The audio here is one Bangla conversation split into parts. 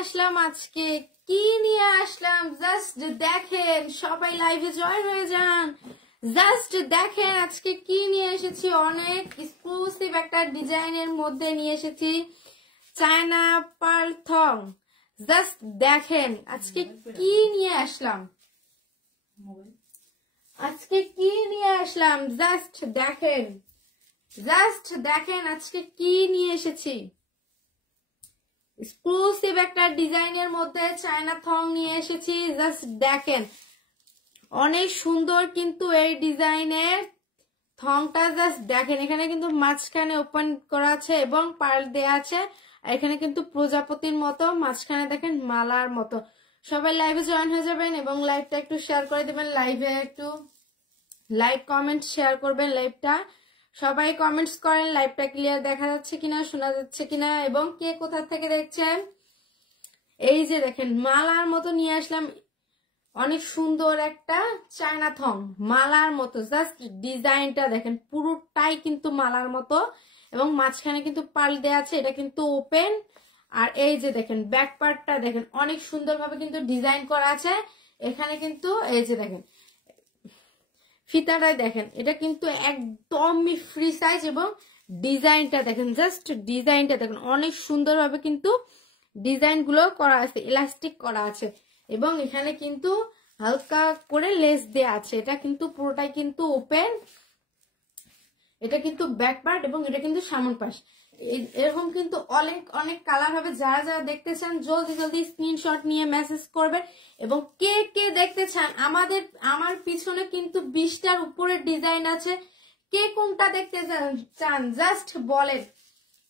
আসলাম আজকে কি নিয়ে আসলাম জাস্ট দেখেন, সবাই লাইভে জয়েন হয়ে যান। জাস্ট দেখেন আজকে কি নিয়ে এসেছি, অনেক এক্সক্লুসিভ একটা ডিজাইনের মধ্যে নিয়ে এসেছি চায়না পার্ল থং। জাস্ট দেখেন আজকে কি নিয়ে আসলাম, আজকে কি নিয়ে আসলাম জাস্ট দেখেন, জাস্ট দেখেন আজকে কি নিয়ে এসেছি। এক্সক্লুসিভ একটা ডিজাইনের মধ্যে চায়না থং নিয়ে এসেছি। জাস্ট দেখেন অনেক সুন্দর কিন্তু এই ডিজাইনের থংটা। জাস্ট দেখেন এখানে কিন্তু মাঝখানে ওপেন করা আছে এবং পার্ল দেয়া আছে। এখানে কিন্তু প্রজাপতির মতো, মাঝখানে দেখেন মালার মতো। সবাই লাইভে জয়েন হয়ে যাবেন এবং লাইভটা একটু শেয়ার করে দেবেন। লাইভে একটু লাইক কমেন্ট শেয়ার করবেন লাইভটা। সবাই কমেন্টস করেন লাইভটা ক্লিয়ার দেখা যাচ্ছে কিনা, শোনা যাচ্ছে কিনা এবং কে কোথা থেকে দেখছেন। এই যে দেখেন মালার মতো নিয়ে আসলাম, অনেক সুন্দর একটা চায়না থং মালার মতো। জাস্ট ডিজাইনটা দেখেন পুরোটাই কিন্তু মালার মতো এবং মাঝখানে কিন্তু পার্ল দেয়া আছে, এটা কিন্তু ওপেন। আর এই যে দেখেন ব্যাক পার্টটা দেখেন অনেক সুন্দরভাবে কিন্তু ডিজাইন করা আছে। এখানে কিন্তু এই যে দেখেন ফিতাটাই দেখেন, এটা কিন্তু একদমই ফ্রি সাইজ এবং ডিজাইনটা দেখেন, জাস্ট ডিজাইনটা দেখেন অনেক সুন্দরভাবে কিন্তু ডিজাইন গুলো করা আছে, ইলাস্টিক করা আছে এবং এখানে কিন্তু হালকা করে লেস দেয়া আছে। এটা কিন্তু পুরোটাই কিন্তু ওপেন, এটা কিন্তু ব্যাক পার্ট এবং এটা কিন্তু সামন পাশ। এরকম কিন্তু অনেক অনেক কালার হবে। যারা যারা দেখতে চান জলদি জলদি স্ক্রিনশট নিয়ে মেসেজ করবেন। এবং কে কে দেখতে চান, আমার পিছনে কিন্তু 20টার উপরে ডিজাইন আছে। কে কোনটা দেখতে চান জাস্ট বলেন,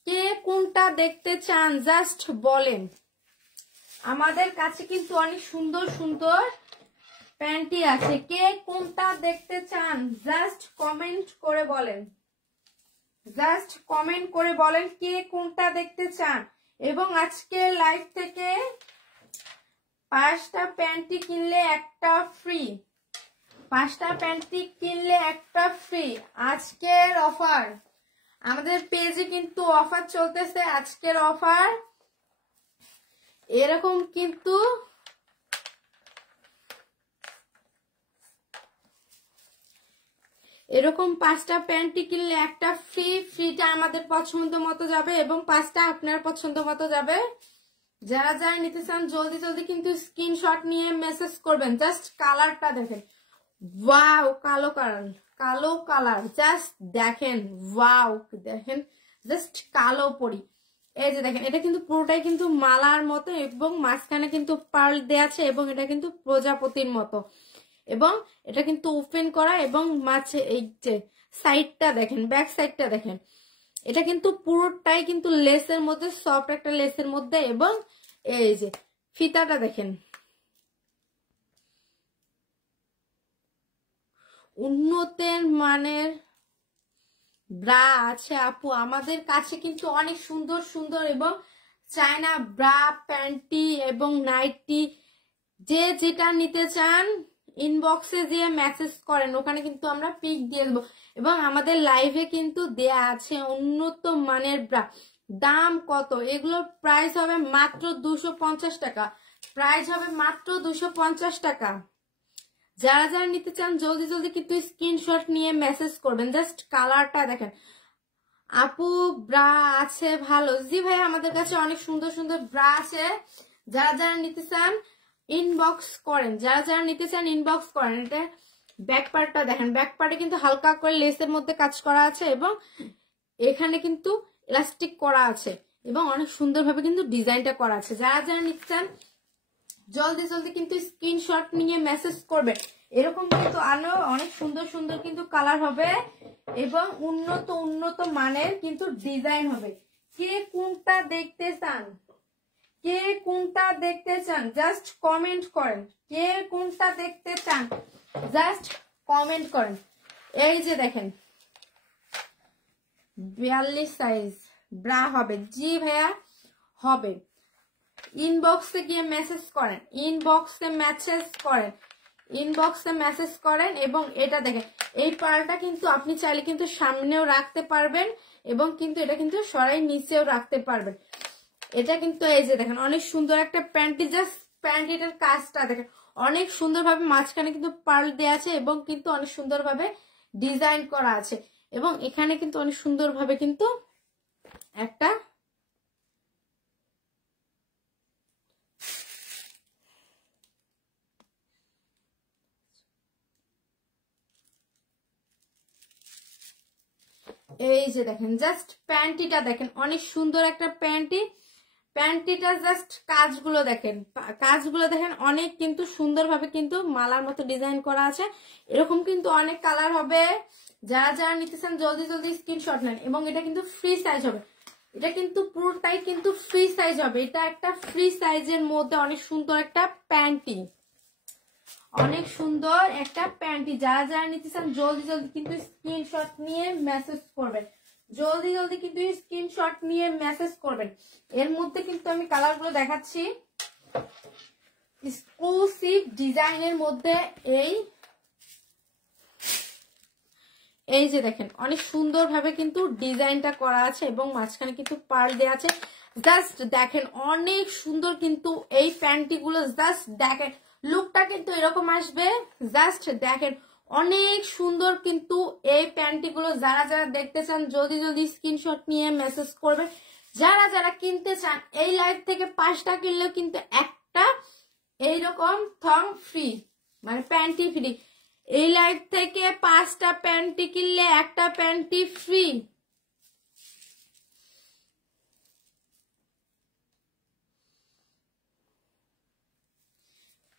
কে কোনটা দেখতে চান জাস্ট বলেন। আমাদের কাছে কিন্তু অনেক সুন্দর সুন্দর প্যান্টি আছে, কে কোনটা দেখতে চান জাস্ট কমেন্ট করে বলেন, জাস্ট কমেন্ট করে বলেন কে কোনটা দেখতে চান। এবং আজকে লাইভ থেকে 5টা প্যান্টি কিনলে একটা ফ্রি, 5টা প্যান্টি কিনলে একটা ফ্রি। আজকের অফার আমাদের পেজে কিন্তু অফার চলতেছে। আজকের অফার এরকম কিন্তু এরকম 5টা প্যান্টি কিনলে একটা ফ্রি। ফ্রিটা আমাদের পছন্দ মতো যাবে এবং 5টা আপনার পছন্দ মতো যাবে। যারা যারা নিতে চান জলদি জলদি কিন্তু স্ক্রিনশট নিয়ে মেসেজ করবেন। জাস্ট কালারটা দেখেন, ওয়াও কালো কালার, কালো কালার জাস্ট দেখেন, ওয়াও দেখেন জাস্ট কালো পরি। এই যে দেখেন এটা কিন্তু পুরোটাই কিন্তু মালার মতো এবং মাঝখানে কিন্তু পার্ল দেয়া আছে এবং এটা কিন্তু প্রজাপতির মতো এবং এটা কিন্তু ওপেন করা এবং মাঝে এই যে সাইডটা দেখেন, ব্যাক সাইডটা দেখেন, এটা কিন্তু পুরোটাই কিন্তু লেসের মধ্যে, সফট একটা লেসের মধ্যে। এবং এই যে ফিতাটা দেখেন, উন্নত মানের ব্রা আছে আপু আমাদের কাছে কিন্তু অনেক সুন্দর সুন্দর এবং চায়না ব্রা প্যান্টি এবং নাইটি যে যেটা নিতে চান ইনবক্সে যে মেসেজ করেন, ওখানে কিন্তু আমরা পিক দিয়ে দেবো। এবং আমাদের লাইভে কিন্তু দেয়া আছে উন্নত মানের ব্রা। দাম কত, এগুলো প্রাইস হবে মাত্র 250 টাকা, প্রাইস হবে মাত্র 250 টাকা। যারা যারা নিতে চান জলদি জলদি কিন্তু স্ক্রিনশট নিয়ে মেসেজ করবেন। জাস্ট কালারটা দেখেন। আপু ব্রা আছে ভালো, জি ভাই আমাদের কাছে অনেক সুন্দর সুন্দর ব্রা আছে। যারা যারা নিতে চান ইনবক্স করেন, যারা যারা নিতে চান ইনবক্স করেন। এটা ব্যাক পার্টটা দেখেন, ব্যাক পার্টে কিন্তু হালকা করে লেসের মধ্যে কাজ করা আছে এবং এখানে কিন্তু ইলাস্টিক করা আছে এবং অনেক সুন্দরভাবে কিন্তু ডিজাইনটা করা আছে। যারা যারা নিতে চান জলদি জলদি কিন্তু স্ক্রিনশট নিয়ে মেসেজ করবে। এরকম কিন্তু আরো অনেক সুন্দর সুন্দর কিন্তু কালার হবে এবং উন্নত উন্নত মানের কিন্তু ডিজাইন হবে। কে কোনটা দেখতে চান, কে কোনটা দেখতে চান জাস্ট কমেন্ট করেন, কে কোনটা দেখতে চান জাস্ট কমেন্ট করেন। এই যে দেখেন 42 সাইজ ব্রা হবে, জি ভাইয়া হবে। ইনবক্সে গিয়ে মেসেজ করেন, ইনবক্সে মেসেজ করেন, ইনবক্সে মেসেজ করেন। এবং এটা দেখেন এই পার্লটা কিন্তু আপনি চাইলে কিন্তু সামনেও রাখতে পারবেন এবং কিন্তু এটা কিন্তু সরাই নিচেও রাখতে পারবেন। এটা কিন্তু এই যে দেখেন অনেক সুন্দর একটা প্যান্টি, জাস্ট প্যান্টিটার কাজটা দেখেন অনেক সুন্দরভাবে মাঝখানে কিন্তু পার্ল দেওয়া আছে এবং কিন্তু অনেক সুন্দরভাবে ডিজাইন করা আছে এবং এখানে কিন্তু অনেক সুন্দরভাবে কিন্তু একটা এই যে দেখেন জাস্ট প্যান্টিটা দেখেন অনেক সুন্দর একটা প্যান্টিটা জাস্ট কাজগুলো দেখেন, কাজগুলো দেখেন অনেক কিন্তু সুন্দরভাবে কিন্তু মালার মতো ডিজাইন করা আছে। এরকম কিন্তু অনেক কালার হবে, যারা যারা নিতে চান জলদি জলদি স্ক্রিনশট নেন এবং এটা কিন্তু ফ্রি সাইজ হবে, এটা কিন্তু পুরোটাই কিন্তু ফ্রি সাইজ হবে। এটা একটা ফ্রি সাইজের মধ্যে অনেক সুন্দর একটা প্যান্টি, অনেক সুন্দর একটা প্যান্টি। যারা যারা নিতে চান জলদি জলদি কিন্তু স্ক্রিনশট নিয়ে মেসেজ করবেন, জলদি জলদি কিন্তু স্ক্রিনশট নিয়ে মেসেজ করবেন। এর মধ্যে কিন্তু আমি কালারগুলো দেখাচ্ছি, এক্সক্লুসিভ ডিজাইনের মধ্যে এই যে দেখেন অনেক সুন্দরভাবে কিন্তু ডিজাইনটা করা আছে এবং মাঝখানে কিন্তু পার্ল দেওয়া আছে। জাস্ট দেখেন অনেক সুন্দর কিন্তু এই প্যান্টিগুলো, জাস্ট দেখেন লুকটা কিন্তু এরকম আসবে। জাস্ট দেখেন অনেক সুন্দর কিন্তু এই প্যান্টিগুলো। যারা যারা দেখতে চান জলদি জলদি স্ক্রিনশট নিয়ে মেসেজ করবে। যারা যারা কিনতে চান এই লাইভ থেকে 5টা কিনলেও কিন্তু একটা এইরকম থং ফ্রি, মানে প্যান্টি ফ্রি। এই লাইভ থেকে 5টা প্যান্টি কিনলে একটা প্যান্টি ফ্রি।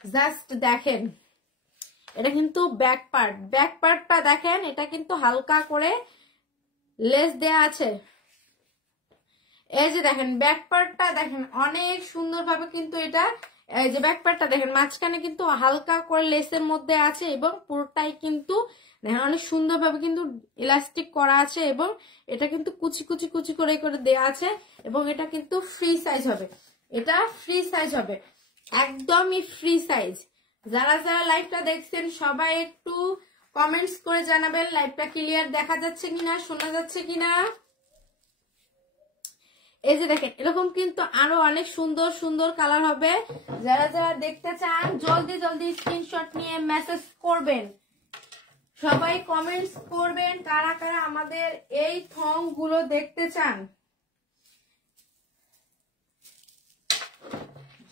জাস্ট দেখেন এটা কিন্তু ব্যাক পার্টটা দেখেন, এটা কিন্তু হালকা করে লেস দেয়া আছে। এই যে দেখেন ব্যাক পার্টটা দেখেন অনেক সুন্দরভাবে কিন্তু এটা, এই যে ব্যাক পার্টটা দেখেন মাঝখানে কিন্তু হালকা করে লেসের মধ্যে আছে এবং পুরোটাই কিন্তু দেখেন অনেক সুন্দরভাবে কিন্তু ইলাস্টিক করা আছে এবং এটা কিন্তু কুচি কুচি কুচি করে করে দেয়া আছে এবং এটা কিন্তু ফ্রি সাইজ হবে, এটা ফ্রি সাইজ হবে, একদমই ফ্রি সাইজ। যারা যারা লাইভটা দেখছেন সবাই একটু কমেন্টস করে জানাবেন লাইভটা ক্লিয়ার দেখা যাচ্ছে কিনা, শোনা যাচ্ছে কিনা। এই যে দেখেন এরকম কিন্তু আরো অনেক সুন্দর সুন্দর কালার হবে। যারা যারা দেখতে চান জলদি জলদি স্ক্রিনশট নিয়ে মেসেজ করবেন, সবাই কমেন্টস করবেন কারা কারা আমাদের এই থং গুলো দেখতে চান।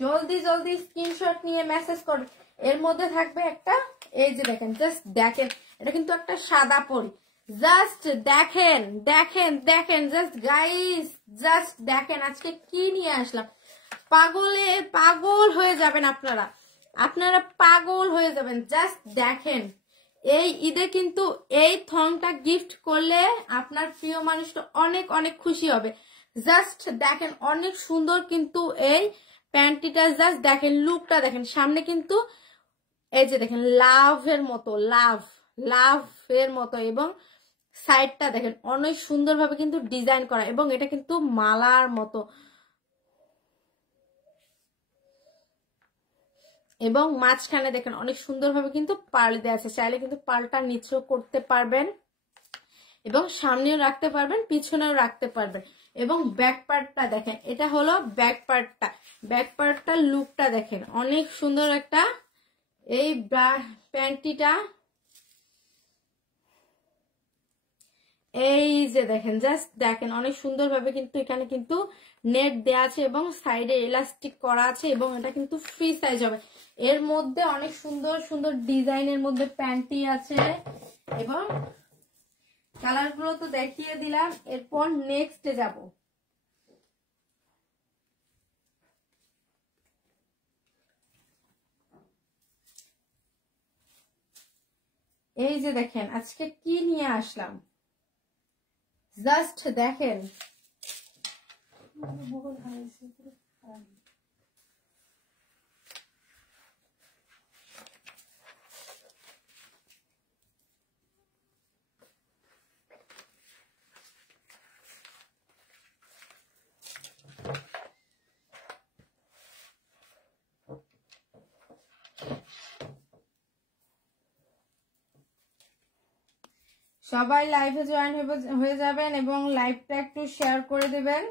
জলদি জলদি স্ক্রিনশট নিয়ে মেসেজ করবেন। এর মধ্যে থাকবে একটা, এই যে দেখেন জাস্ট দেখেন এটা কিন্তু একটা সাদা পরি। জাস্ট দেখেন দেখেন দেখেন জাস্ট গাইস, জাস্ট দেখেন আজকে কি নিয়ে আসলাম। পাগল হয়ে যাবেন আপনারা, আপনারা পাগল হয়ে যাবেন। জাস্ট দেখেন এই ঈদে কিন্তু এই থংটা গিফট করলে আপনার প্রিয় মানুষটা অনেক অনেক খুশি হবে। জাস্ট দেখেন অনেক সুন্দর কিন্তু এই প্যান্টিটা, জাস্ট দেখেন লুকটা দেখেন। সামনে কিন্তু এই যে দেখেন লাভের মতো, লাভের মতো এবং সাইডটা দেখেন অনেক সুন্দরভাবে কিন্তু ডিজাইন করা এবং এটা কিন্তু মালার মতো এবং মাঝখানে দেখেন অনেক সুন্দরভাবে কিন্তু পার্ল দেওয়া আছে। চাইলে কিন্তু পার্লটা নিচেও করতে পারবেন এবং সামনেও রাখতে পারবেন, পিছনেও রাখতে পারবেন। এবং ব্যাক পার্টটা দেখেন, এটা হলো ব্যাক পার্টটা লুকটা দেখেন অনেক সুন্দর একটা এই প্যান্টিটা। এই যে দেখেন জাস্ট দেখেন অনেক সুন্দরভাবে কিন্তু এখানে কিন্তু নেট দেয়া আছে এবং সাইডে এলাস্টিক করা আছে এবং এটা কিন্তু ফ্রি সাইজ হবে। এর মধ্যে অনেক সুন্দর সুন্দর ডিজাইনের মধ্যে প্যান্টি আছে এবং কালারগুলো তো দেখিয়ে দিলাম। এরপর নেক্সটে যাব। এই যে দেখেন আজকে কি নিয়ে আসলাম, জাস্ট দেখেন সবাই লাইভে জয়েন হয়ে যাবেন এবং লাইভটা একটু শেয়ার করে দেবেন।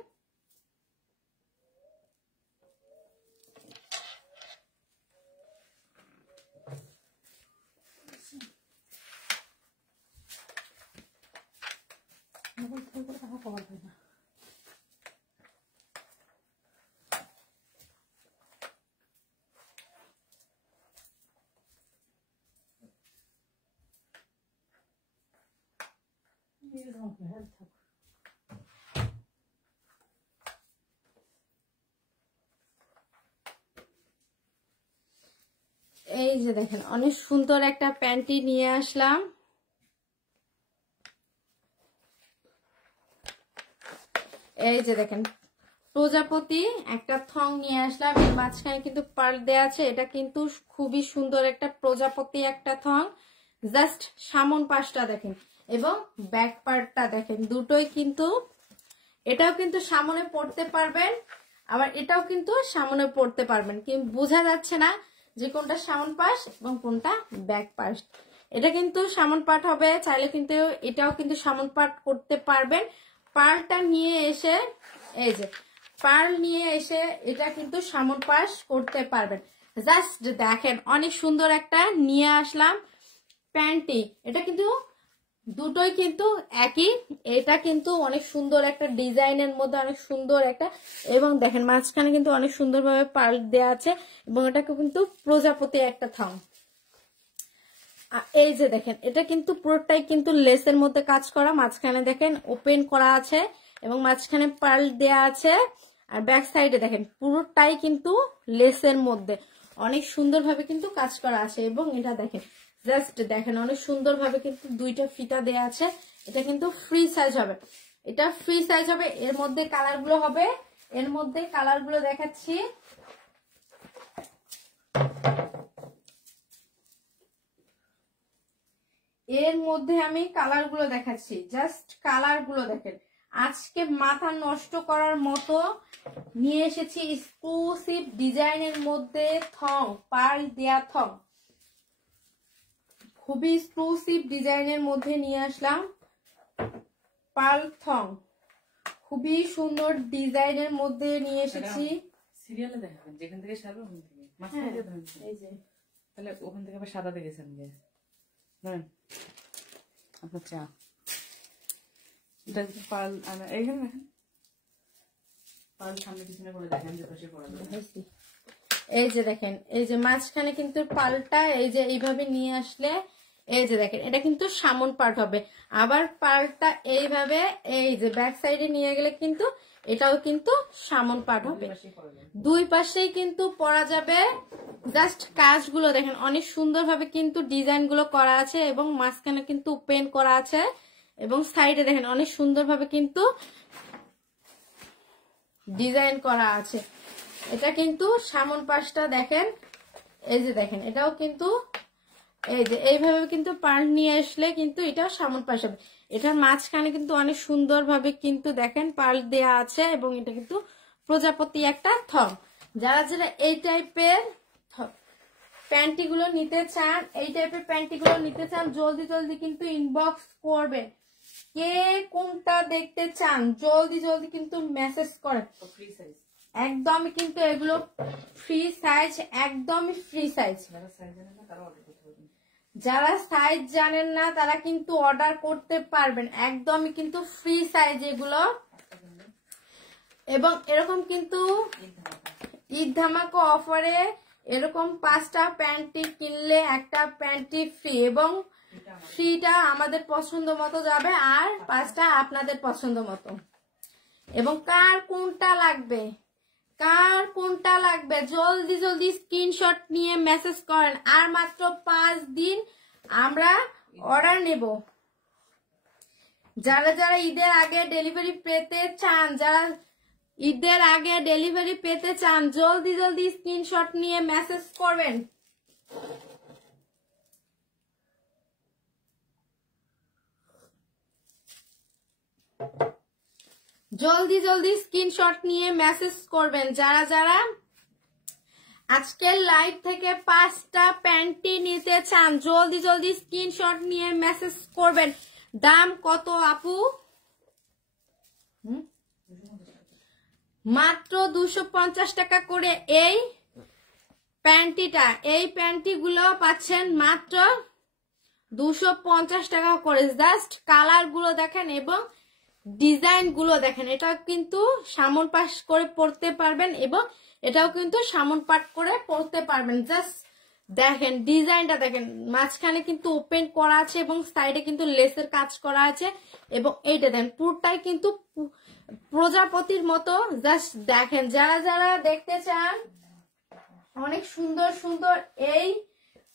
এই যে দেখেন অনেক সুন্দর একটা প্যান্টি নিয়ে আসলাম। এই যে দেখেন প্রজাপতি একটা থং নিয়ে আসলাম, এর মাঝখানে কিন্তু পার্ল দেয়া আছে। এটা কিন্তু খুবই সুন্দর একটা প্রজাপতি একটা থং। জাস্ট সামন পাশটা দেখেন এবং ব্যাক পার্টটা দেখেন, দুটোই কিন্তু, এটাও কিন্তু সামনে পড়তে পারবেন, আবার এটাও কিন্তু সামনে পড়তে পারবেন, কিন্তু বোঝা যাচ্ছে না যে কোনটা সামন পাশ এবং কোনটা ব্যাক পাশ। এটা কিন্তু সামন পাট হবে, চাইলে কিন্তু এটাও কিন্তু সামন পাট করতে পারবেন। পার্লটা নিয়ে এসে, এই যে পার্ল নিয়ে এসে এটা কিন্তু সামন পাশ করতে পারবেন। জাস্ট দেখেন অনেক সুন্দর একটা নিয়ে আসলাম প্যান্টি। এটা কিন্তু দুটোই কিন্তু একই, এটা কিন্তু অনেক সুন্দর একটা ডিজাইনের মধ্যে অনেক সুন্দর একটা, এবং দেখেন মাঝখানে কিন্তু অনেক সুন্দরভাবে পার্ল দেওয়া আছে এবং এটাকে কিন্তু প্রজাপতি একটা থং। এই যে দেখেন এটা কিন্তু পুরোটাই কিন্তু লেসের মধ্যে কাজ করা, মাঝখানে দেখেন ওপেন করা আছে এবং মাঝখানে পার্ল দেয়া আছে, আর ব্যাক সাইডে দেখেন পুরোটাই কিন্তু লেসের মধ্যে অনেক সুন্দরভাবে কিন্তু কাজ করা আছে। এবং এটা দেখেন জাস্ট দেখেন অনেক সুন্দরভাবে কিন্তু দুইটা ফিতা দেয়া আছে। এটা কিন্তু ফ্রি সাইজ হবে, এটা ফ্রি সাইজ হবে। এর মধ্যে কালারগুলো হবে, এর মধ্যে কালারগুলো দেখাচ্ছি। এর মধ্যে আমি কালারগুলো দেখাচ্ছি, জাস্ট কালারগুলো দেখেন। আজকে মাথা নষ্ট করার মতো নিয়ে এসেছি এক্সক্লুসিভ ডিজাইনের মধ্যে থং, পার্ল দেয়া থং, খুবই এক্সক্লুসিভ ডিজাইনের মধ্যে নিয়ে আসলাম পার্ল থং, খুবই সুন্দর ডিজাইনের মধ্যে নিয়ে এসেছি। সিরিয়ালে দেখাবেন যেখান থেকে সারবে ওখান থেকে মাঝখানে দিয়ে ধরেন, এই যে তাহলে ওখান থেকে আবার সাদা দেখেছেন যে ধরেন আপনার চা, এটা পার্ল এইখানে দেখেন, পার্ল সামনে পিছনে করে দেখেন যে পাশে পড়া যাবে। এই যে দেখেন এই যে মাঝখানে কিন্তু পার্লটা এই যে এইভাবে নিয়ে আসলে, এই যে দেখেন এটা কিন্তু সামন পার্ট হবে। আবার পার্লটা এইভাবে এই যে ব্যাক সাইডে নিয়ে গেলে কিন্তু এটাও কিন্তু সামন পার্ট হবে, দুই পাশেই কিন্তু পরা যাবে। জাস্ট কাজগুলো দেখেন অনেক সুন্দরভাবে কিন্তু ডিজাইন গুলো করা আছে এবং মাঝখানে কিন্তু ওপেন করা আছে এবং সাইডে দেখেন অনেক সুন্দরভাবে কিন্তু ডিজাইন করা আছে। এটা কিন্তু সামন পাশটা দেখেন, এই যে দেখেন এটাও কিন্তু এই যে এইভাবে কিন্তু পার্ল নিয়ে আসলে কিন্তু এটাও সামন পাশ হবে। এটার মাঝখানে কিন্তু অনেক সুন্দরভাবে কিন্তু দেখেন পার্ল দেয়া আছে এবং এটা কিন্তু প্রজাপতি একটা থং। যারা যারা এই টাইপের প্যান্টি গুলো নিতে চান, এই টাইপের প্যান্টি গুলো নিতে চান, জলদি জলদি কিন্তু ইনবক্স করবেন। কে কোনটা দেখতে চান জলদি জলদি কিন্তু মেসেজ করেন। একদমই কিন্তু এগুলো ফ্রি সাইজ, একদমই ফ্রি সাইজ। যারা সাইজ জানেন না তারা কিন্তু অর্ডার করতে পারবেন, একদমই কিন্তু ফ্রি সাইজ এগুলো। এবং এরকম কিন্তু ঈদ ধামাকা অফারে এরকম 5টা প্যান্টি কিনলে একটা প্যান্টি ফ্রি, এবং ফ্রিটা আমাদের পছন্দ মতো যাবে আর 5টা আপনাদের পছন্দ মতো। এবং কার কোনটা লাগবে, কার কোনটা লাগবে জলদি জলদি স্ক্রিনশট নিয়ে মেসেজ করেন। আর মাত্র 5 দিন আমরা অর্ডার নেব। যারা যারা ঈদের আগে ডেলিভারি পেতে চান, যারা ঈদের আগে ডেলিভারি পেতে চান জলদি জলদি স্ক্রিনশট নিয়ে মেসেজ করবেন। জলদি জলদি স্ক্রিনশট নিয়ে মেসেজ করবেন। যারা যারা আজকের লাইভ থেকে 5টা প্যান্টি নিতে চান জলদি জলদি স্ক্রিনশট নিয়ে মেসেজ করবেন। দাম কত আপু? মাত্র 250 টাকা করে এই প্যান্টিটা। এই প্যান্টি গুলো পাচ্ছেন মাত্র 250 টাকা করে। জাস্ট কালার গুলো দেখেন এবং ডিজাইন গুলো দেখেন। এটা কিন্তু সামন পাশ করে পড়তে পারবেন এবং এটাও কিন্তু সামন পাট করে পড়তে পারবেন। জাস্ট দেখেন ডিজাইনটা দেখেন, মাঝখানে কিন্তু ওপেন করা আছে এবং সাইডে কিন্তু লেসের কাজ করা আছে এবং এইটা দেখেন পুরোটাই কিন্তু প্রজাপতির মতো। জাস্ট দেখেন, যারা যারা দেখতে চান অনেক সুন্দর সুন্দর এই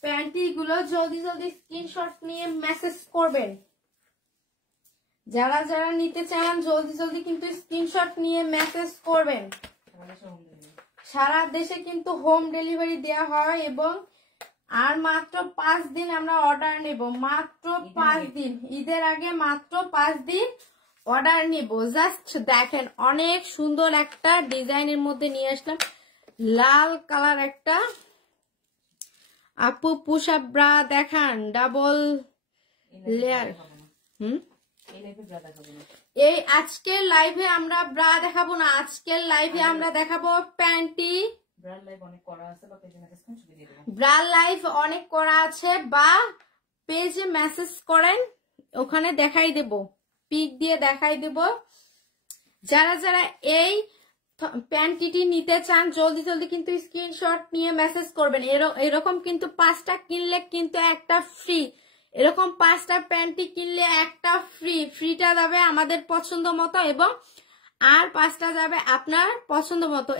প্যান্টি গুলো জলদি জলদি স্ক্রিনশট নিয়ে মেসেজ করবেন। যারা যারা নিতে চান জলদি জলদি কিন্তু স্ক্রিনশট নিয়ে মেসেজ করবেন। সারা দেশে কিন্তু হোম ডেলিভারি দেওয়া হয় এবং আর মাত্র 5 দিন আমরা অর্ডার নেব, মাত্র 5 দিন, ঈদের আগে মাত্র 5 দিন অর্ডার নিব। জাস্ট দেখেন অনেক সুন্দর একটা ডিজাইনের মধ্যে নিয়ে আসলাম, লাল কালার একটা আপু পুশ আপ ব্রা দেখান, ডাবল লেয়ার। এই আজকের লাইভে আমরা ব্রা দেখাবো না, আজকের লাইভে আমরা দেখাবো প্যান্টি। ব্রা লাইভ অনেক করা আছে বা পেজে মেসেজ করেন, ওখানে দেখাই দেব, পিক দিয়ে দেখাই দেব। যারা যারা এই প্যান্টিটি নিতে চান জলদি জলদি কিন্তু স্ক্রিনশট নিয়ে মেসেজ করবেন। এরকম কিন্তু 5টা কিনলে কিন্তু একটা ফ্রি, এরকম 5টা প্যান্টি কিনলে একটা ফ্রি, ফ্রিটা যাবে আমাদের পছন্দ মতো এবং আর 5টা যাবে আপনার পছন্দ মতো,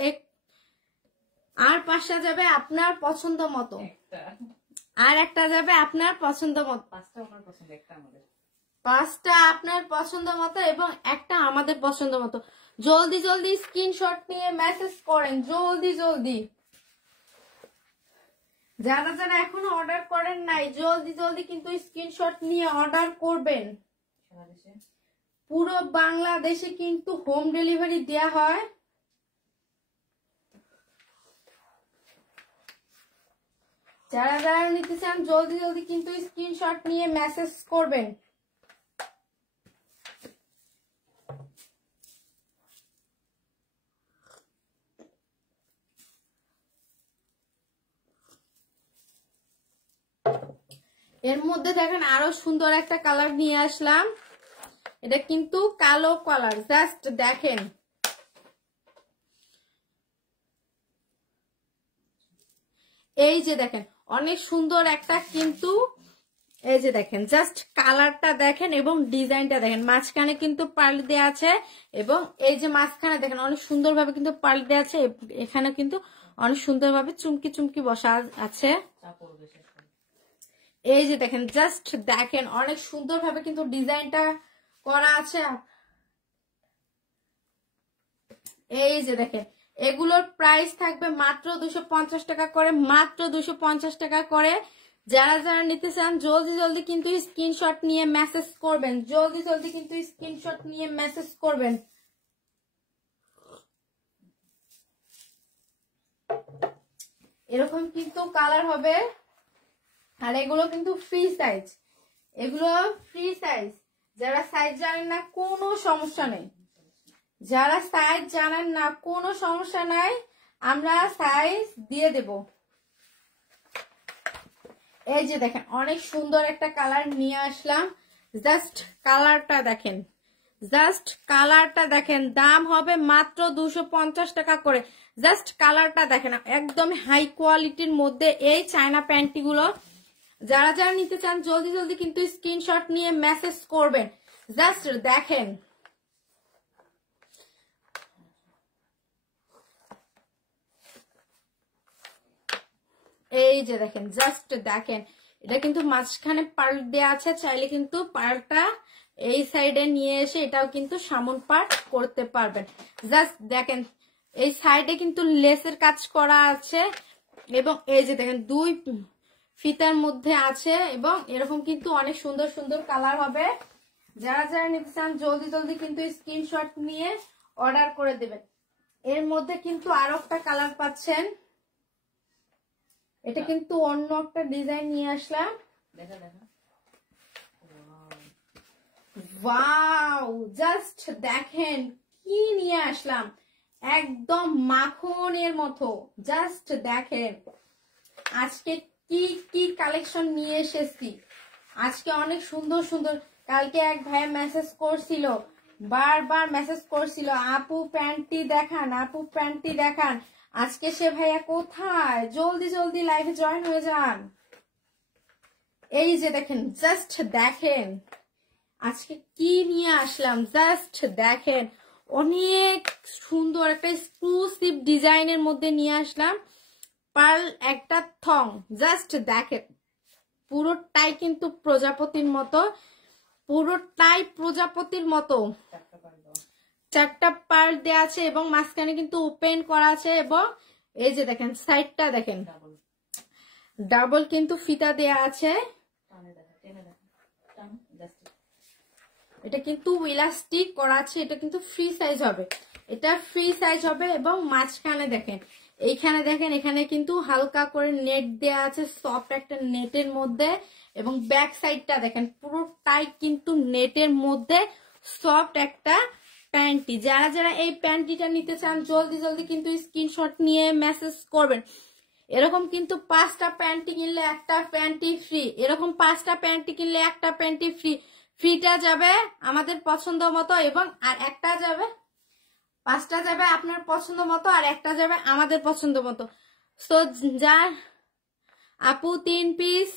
আর 5টা যাবে আপনার পছন্দ মতো, আর একটা যাবে আপনার পছন্দ মতো, 5টা আপনার পছন্দ মতো এবং একটা আমাদের পছন্দ মতো। জলদি জলদি স্ক্রিনশট নিয়ে মেসেজ করেন, জলদি জলদি। যারা যারা এখনো অর্ডার করেন নাই জলদি জলদি কিন্তু স্ক্রিনশট নিয়ে অর্ডার করবেন। পুরো বাংলাদেশে কিন্তু হোম ডেলিভারি দেয়া হয়। যারা যারা নিতে চান জলদি জলদি কিন্তু স্ক্রিনশট নিয়ে মেসেজ করবেন। এর মধ্যে দেখেন আরো সুন্দর একটা কালার নিয়ে আসলাম, এটা কিন্তু কালো কালার। জাস্ট দেখেন, এই যে দেখেন অনেক সুন্দর একটা কিন্তু, এই যে দেখেন জাস্ট কালারটা দেখেন এবং ডিজাইনটা দেখেন, মাঝখানে কিন্তু পার্ল দেওয়া আছে এবং এই যে মাঝখানে দেখেন অনেক সুন্দরভাবে কিন্তু পার্ল দেওয়া আছে, এখানে কিন্তু অনেক সুন্দরভাবে চুমকি চুমকি বসা আছে। এই যে দেখেন জাস্ট দেখেন অনেক সুন্দরভাবে কিন্তু ডিজাইনটা করা আছে। এই যে দেখেন এগুলোর প্রাইস থাকবে মাত্র 250 টাকা করে, মাত্র 250 টাকা করে। যারা যারা নিতে চান জলদি জলদি কিন্তু স্ক্রিনশট নিয়ে মেসেজ করবেন, জলদি জলদি কিন্তু স্ক্রিনশট নিয়ে মেসেজ করবেন। এরকম কিন্তু কালার হবে আর এগুলো কিন্তু ফ্রি সাইজ, এগুলো ফ্রি সাইজ। যারা সাইজ জানেন না কোনো সমস্যা নেই, যারা সাইজ জানেন না কোনো সমস্যা নাই, আমরা সাইজ দিয়ে দেব। এই যে দেখেন অনেক সুন্দর একটা কালার নিয়ে আসলাম, জাস্ট কালারটা দেখেন, জাস্ট কালারটা দেখেন। দাম হবে মাত্র 250 টাকা করে। জাস্ট কালারটা দেখেন, একদম হাই কোয়ালিটির মধ্যে এই চায়না প্যান্টি গুলো। যারা যারা নিতে চান জলদি জলদি কিন্তু স্ক্রিনশট নিয়ে মেসেজ করবেন। জাস্ট দেখেন, এই যে দেখেন জাস্ট দেখেন, এটা কিন্তু মাঝখানে পার্ল দেওয়া আছে, চাইলে কিন্তু পার্লটা এই সাইডে নিয়ে এসে এটাও কিন্তু সামন পার্ট করতে পারবেন। জাস্ট দেখেন এই সাইডে কিন্তু লেসের কাজ করা আছে এবং এই যে দেখেন 2 ফিতার মধ্যে আছে এবং এরকম কিন্তু অনেক সুন্দর সুন্দর কালার হবে। যারা যারা নিতে চান জলদি জলদি কিন্তু স্ক্রিনশট নিয়ে অর্ডার করে দেবেন। এর মধ্যে কিন্তু আরো একটা কালার পাচ্ছেন, এটা কিন্তু অন্য একটা ডিজাইন নিয়ে আসলাম। ওয়াও, জাস্ট দেখেন কি নিয়ে আসলাম, একদম মাখনের মতো। জাস্ট দেখেন আজকে কি কি কালেকশন নিয়ে এসেছি, আজকে অনেক সুন্দর সুন্দর। কালকে এক ভাই মেসেজ করছিল, বারবার মেসেজ করছিল আপু প্যান্টি দেখান, আপু প্যান্টি দেখান। আজকে সে ভাইয়া কোথায়? জলদি জলদি লাইভে জয়েন হয়ে যান। এই যে দেখেন, জাস্ট দেখেন আজকে কি নিয়ে আসলাম, জাস্ট দেখেন। অনেক সুন্দর একটা এক্সক্লুসিভ ডিজাইনের মধ্যে নিয়ে আসলাম পার্ল একটা থং। জাস্ট দেখেন, পুরোটাই কিন্তু প্রজাপতির মতো, পুরোটাই প্রজাপতির মতো। 4টা পার্ল দেওয়া আছে এবং মাঝখানে কিন্তু ওপেন করা আছে। এবং এই যে দেখেন সাইডটা দেখেন, ডাবল কিন্তু ফিতা দেয়া আছে। এটা কিন্তু ইলাস্টিক করা আছে, এটা কিন্তু ফ্রি সাইজ হবে, এটা ফ্রি সাইজ হবে। এবং মাঝখানে দেখেন, এইখানে দেখেন, এখানে কিন্তু হালকা করে নেট দেয়া আছে, সফট একটা নেটের মধ্যে। এবং ব্যাক সাইডটা দেখেন, পুরোটাই কিন্তু নেটের মধ্যে সফট একটা প্যান্টি। যারা যারা এই প্যান্টিটা নিতে চান জলদি জলদি কিন্তু স্ক্রিনশট নিয়ে মেসেজ করবেন। এরকম কিন্তু 5টা প্যান্টি কিনলে একটা প্যান্টি ফ্রি, এরকম 5টা প্যান্টি কিনলে একটা প্যান্টি ফ্রি। ফ্রিটা যাবে আমাদের পছন্দ মতো এবং আর একটা যাবে, 5টা যাবে আপনার পছন্দ মতো আর একটা যাবে আমাদের পছন্দ মতো। সো যার আপু 3 পিস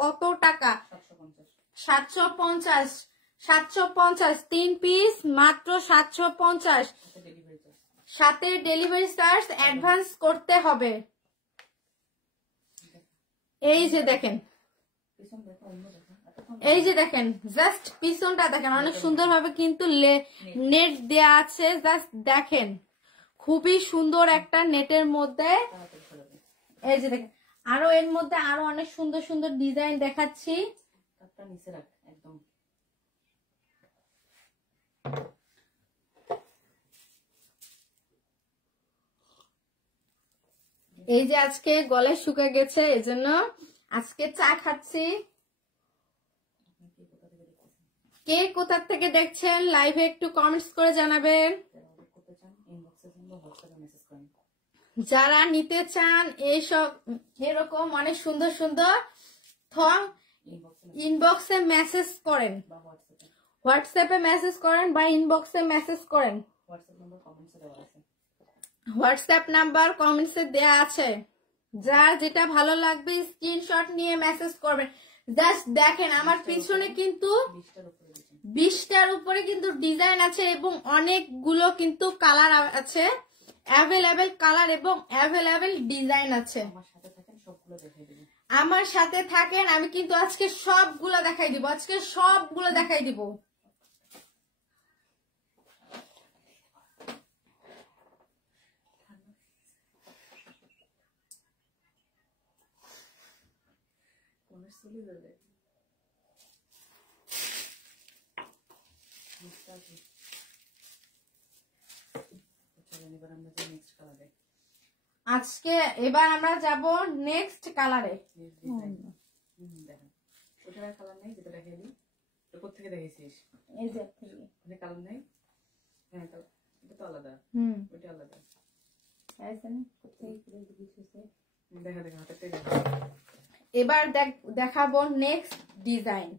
কত টাকা? 750, 750 3 পিস মাত্র 750, সাথে ডেলিভারি চার্জ অ্যাডভান্স করতে হবে। এই যে দেখেন, এই যে দেখেন, জাস্ট পিছনটা দেখেন, অনেক সুন্দর ভাবে কিন্তু নেট দেয়া আছে। জাস্ট দেখেন, খুবই সুন্দর একটা নেটের মধ্যে। এই যে দেখেন, আরো এর মধ্যে আরো অনেক সুন্দর সুন্দর ডিজাইন দেখাচ্ছি। এই যে আজকে গলায় শুকা গেছে, এজন্য আজকে চা খাচ্ছি। কে কোথা থেকে দেখছেন লাইভে একটু কমেন্টস করে জানাবেন। যারা নিতে চান এইসব এরকম অনেক সুন্দর সুন্দর থং, ইনবক্সে মেসেজ করেন, হোয়াটসঅ্যাপে মেসেজ করেন বা ইনবক্সে মেসেজ করেন। হোয়াটসঅ্যাপ নাম্বার কমেন্টসে দেয়া আছে। যার যেটা ভালো লাগবে স্ক্রিনশট নিয়ে মেসেজ করবেন। জাস্ট দেখেন, আমার পিছনে কিন্তু 20টার উপরে কিন্তু ডিজাইন আছে এবং অনেকগুলো কিন্তু কালার আছে, অ্যাভেলেবেল কালার এবং অ্যাভেলেবেল ডিজাইন আছে। আমার সাথে থাকেন, আমি কিন্তু আজকে সবগুলো দেখাই দিব, আজকে সবগুলো দেখাই দিব। আজকে এবার আমরা যাব নেক্সট কালারে। কালার নেই, যেটা দেখাইলি কোথেকে দেখেছিস? এই যে কালার নেই, হ্যাঁ এটা তো আলাদা, ওইটা আলাদা। দেখা দেখা হাতে দেখা। এবার দেখাবো নেক্সট ডিজাইন।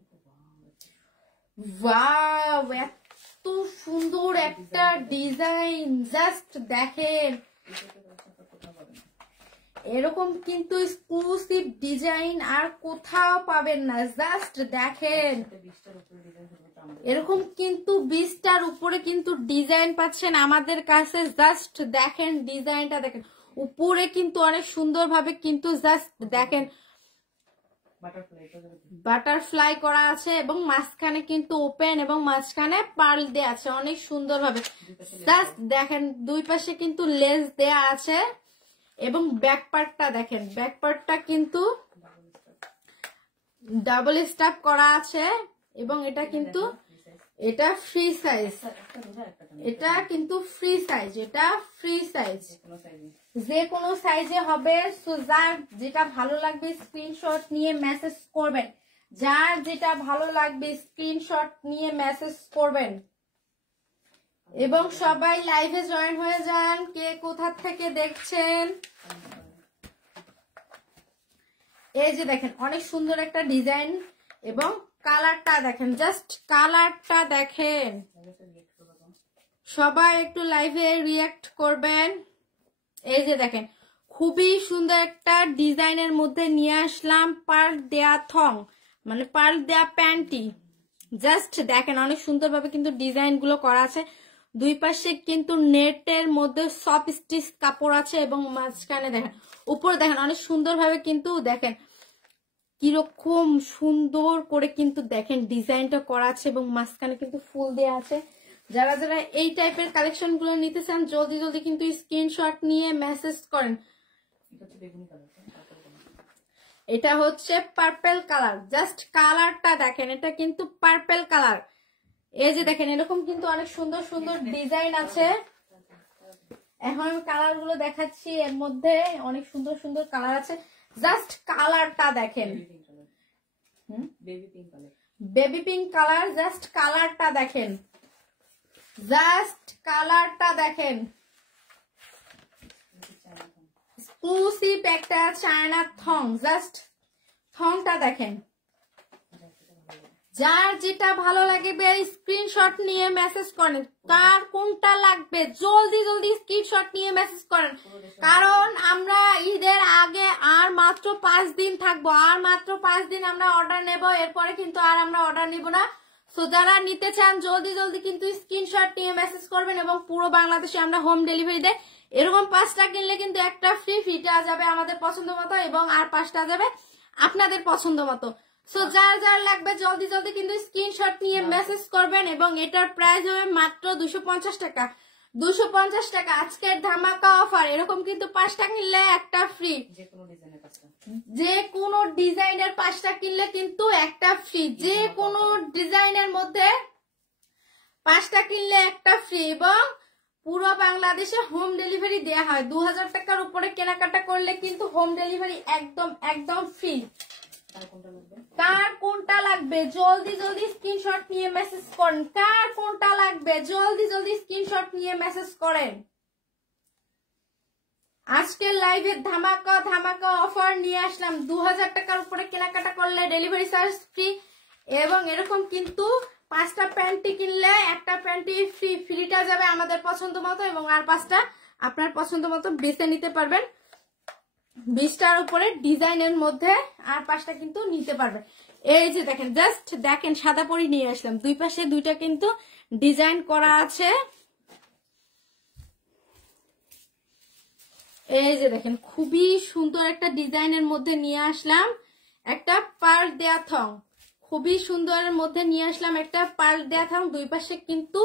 ওয়াও, এত সুন্দর একটা ডিজাইন, জাস্ট দেখেন। এরকম কিন্তু এক্সক্লুসিভ ডিজাইন আর কোথাও পাবেন না। জাস্ট দেখেন, এরকম কিন্তু 20টার উপরে কিন্তু ডিজাইন পাচ্ছেন আমাদের কাছে। জাস্ট দেখেন ডিজাইনটা, দেখেন উপরে কিন্তু অনেক সুন্দর ভাবে কিন্তু জাস্ট দেখেন বাটারফ্লাই করা আছে এবং মাঝখানে কিন্তু ওপেন এবং মাঝখানে পার্ল দেয়া আছে অনেক সুন্দর ভাবে। জাস্ট দেখেন, দুই পাশে কিন্তু লেস দেয়া আছে এবং ব্যাক পার্টটা দেখেন, ব্যাক পার্টটা কিন্তু ডাবল স্টাফ করা আছে এবং এটা কিন্তু এটা ফ্রি সাইজ, এটা কিন্তু ফ্রি সাইজ, এটা ফ্রি সাইজ, যে কোনো সাইজে হবে। সো যার যেটা ভালো লাগবে স্ক্রিনশট নিয়ে মেসেজ করবেন, যার যেটা ভালো লাগবে স্ক্রিনশট নিয়ে মেসেজ করবেন। এবং সবাই লাইভে জয়েন হয়ে যান, কে কোথা থেকে দেখছেন। এই যে দেখেন, অনেক সুন্দর একটা ডিজাইন এবং কালারটা দেখেন, জাস্ট কালারটা দেখেন। সবাই একটু লাইভে রিঅ্যাক্ট করবেন। এই যে দেখেন খুবই সুন্দর একটা ডিজাইনের মধ্যে নিয়ে আসলাম পার্ল দেয়া থং, মানে পার্ল দেয়া প্যান্টি। জাস্ট দেখেন অনেক সুন্দরভাবে কিন্তু ডিজাইন গুলো করা আছে। দুই পাশে কিন্তু নেটের মধ্যে সফট স্টিচ কাপড় আছে এবং মাঝখানে দেখেন উপরে দেখেন অনেক সুন্দরভাবে কিন্তু দেখেন কিরকম সুন্দর করে কিন্তু দেখেন ডিজাইনটা করা আছে এবং মাঝখানে কিন্তু ফুল দেওয়া আছে। যারা যারা এই টাইপের কালেকশন গুলো নিতে চান জলদি জলদি কিন্তু স্ক্রিনশট নিয়ে মেসেজ করেন। এটা হচ্ছে পার্পল কালার, জাস্ট কালারটা দেখেন, এটা কিন্তু পার্পল কালার। এই যে দেখেন এরকম কিন্তু অনেক সুন্দর সুন্দর ডিজাইন আছে। এখন আমি কালার গুলো দেখাচ্ছি, এর মধ্যে অনেক সুন্দর সুন্দর কালার আছে। জাস্ট কালারটা দেখেন, বেবি পিঙ্ক কালার, জাস্ট কালারটা দেখেন, জাস্ট কালারটা দেখেন। এক্সক্লুসিভ একটা চায়না থং, জাস্ট থংটা দেখেন। যার যেটা ভালো লাগবে স্ক্রিনশট নিয়ে মেসেজ করেন। কার কোনটা লাগবে জলদি জলদি স্ক্রিনশট নিয়ে মেসেজ করেন, কারণ আমরা ঈদের আগে আর মাত্র 5 দিন থাকবো, আর মাত্র 5 দিন আমরা অর্ডার নেব, এরপরে কিন্তু আর আমরা অর্ডার নিব না। সো যারা নিতে চান জলদি জলদি কিন্তু স্ক্রিনশট নিয়ে মেসেজ করবেন এবং পুরো বাংলাদেশে আমরা হোম ডেলিভারি দেই। এরকম 5টা কিনলে কিন্তু একটা ফ্রি, ফ্রিটা যাবে আমাদের পছন্দ মতো এবং আর 5টা যাবে আপনাদের পছন্দ মতো। সো যার যার লাগবে জলদি জলদি কিন্তু স্ক্রিনশট নিয়ে মেসেজ করবেন এবং এটার প্রাইস হবে মাত্র 250 টাকা। 250 টাকা আজকের ধামাকা অফার। এরকম কিন্তু 5টা কিনলে একটা ফ্রি, যে কোনো ডিজাইনের 5টা কিনলে কিন্তু একটা ফ্রি, যে কোনো ডিজাইনের মধ্যে 5টা কিনলে একটা ফ্রি এবং পুরো বাংলাদেশে হোম ডেলিভারি দেয়া হয়। 2000 টাকার উপরে কেনাকাটা করলে কিন্তু হোম ডেলিভারি একদম একদম ফ্রি। কার কোনটা লাগবে জলদি জলদি স্ক্রিনশট নিয়ে মেসেজ করেন, কার কোনটা লাগবে জলদি জলদি স্ক্রিনশট নিয়ে মেসেজ করেন। আজকের লাইভের ধামাকা ধামাকা অফার নিয়ে আসলাম। 2000 টাকার উপরে কেনাকাটা করলে ডেলিভারি চার্জ ফ্রি এবং এরকম কিন্তু 5টা প্যান্টি কিনলে একটা প্যান্টি ফ্রি, ফ্রিটা যাবে আমাদের পছন্দ মতো এবং আর 5টা আপনার পছন্দ মতো বেছে নিতে পারবেন। 20টার উপরে ডিজাইনের মধ্যে আর 5টা কিন্তু নিতে পারবেন। এই যে দেখেন জাস্ট দেখেন সাদা পরি নিয়ে আসলাম, দুই পাশে দুইটা কিন্তু ডিজাইন করা আছে। এই যে দেখেন খুবই সুন্দর একটা ডিজাইনের মধ্যে নিয়ে আসলাম একটা পার্ল দেয়া থং, খুবই সুন্দরের মধ্যে নিয়ে আসলাম একটা পার্ল দেয়া থং। দুই পাশে কিন্তু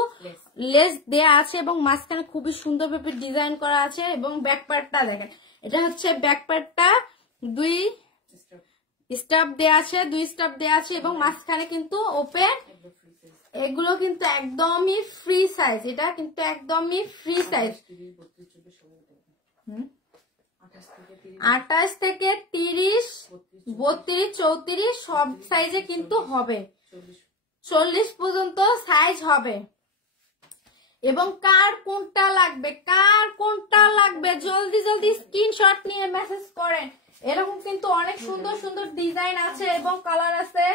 লেস দেয়া আছে এবং মাঝখানে খুবই সুন্দরভাবে ডিজাইন করা আছে এবং ব্যাক পার্টটা দেখেন, এটা হচ্ছে ব্যাক পার্টটা 2 স্টাফ দেয়া আছে, 2 স্টাফ দেয়া আছে এবং মাঝখানে কিন্তু ওপেন। এগুলো কিন্তু একদমই ফ্রি সাইজ, এটা কিন্তু একদমই ফ্রি সাইজ। 28 থেকে 30, 32, 34 সব সাইজে কিন্তু হবে, 40 পর্যন্ত সাইজ হবে। এবং কার কোনটা লাগবে, কার কোনটা লাগবে জলদি জলদি স্ক্রিনশট নিয়ে মেসেজ করেন। এরকম কিন্তু অনেক সুন্দর সুন্দর ডিজাইন আছে এবং কালার আছে,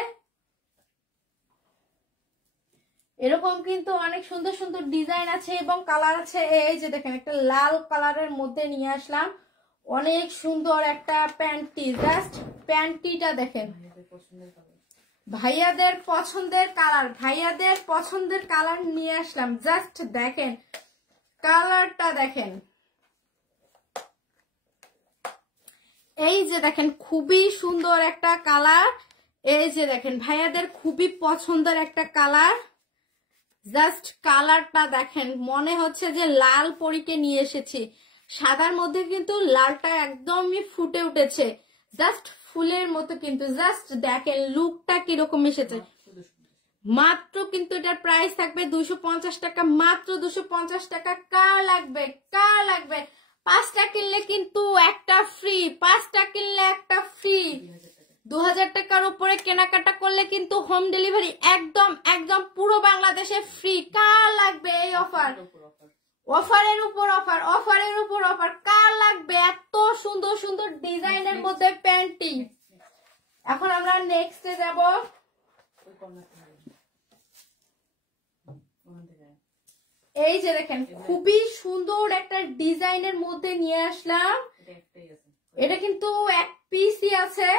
এরকম কিন্তু অনেক সুন্দর সুন্দর ডিজাইন আছে এবং কালার আছে। এই যে দেখেন একটা লাল কালারের মধ্যে নিয়ে আসলাম অনেক সুন্দর একটা প্যান্টি, জাস্ট প্যান্টিটা দেখেন, ভাইয়াদের পছন্দের কালার, ভাইয়াদের পছন্দের কালার নিয়ে আসলাম। জাস্ট দেখেন কালারটা দেখেন, এই যে দেখেন খুবই সুন্দর একটা কালার। এই যে দেখেন ভাইয়াদের খুবই পছন্দের একটা কালার, জাস্ট কালারটা দেখেন মনে হচ্ছে যে লাল পরীকে নিয়ে এসেছি। সাদার মধ্যে কিন্তু লালটা একদমই ফুটে উঠেছে, জাস্ট ফুলের মতো কিন্তু। জাস্ট দেখেন লুকটা কিরকম এসেছে। মাত্র কিন্তু এটার প্রাইস থাকবে 250 টাকা, মাত্র 250 টাকা। কার লাগবে, কার লাগবে? 5টা কিনলে কিন্তু একটা ফ্রি, 5টা কিনলে একটা ফ্রি। 2000 টাকার উপরে কেনাকাটা করলে কিন্তু হোম ডেলিভারি একদম একদম পুরো বাংলাদেশে ফ্রি। কার লাগবে এই অফার? অফারের উপর অফার, অফারের উপর অফার। কার লাগবে এত সুন্দর সুন্দর ডিজাইনের মধ্যে প্যান্টি? এখন আমরা নেক্সটে যাব। এই যে দেখেন খুবই সুন্দর একটা ডিজাইনের মধ্যে নিয়ে আসলাম। এটা কিন্তু এক পিসই আছে,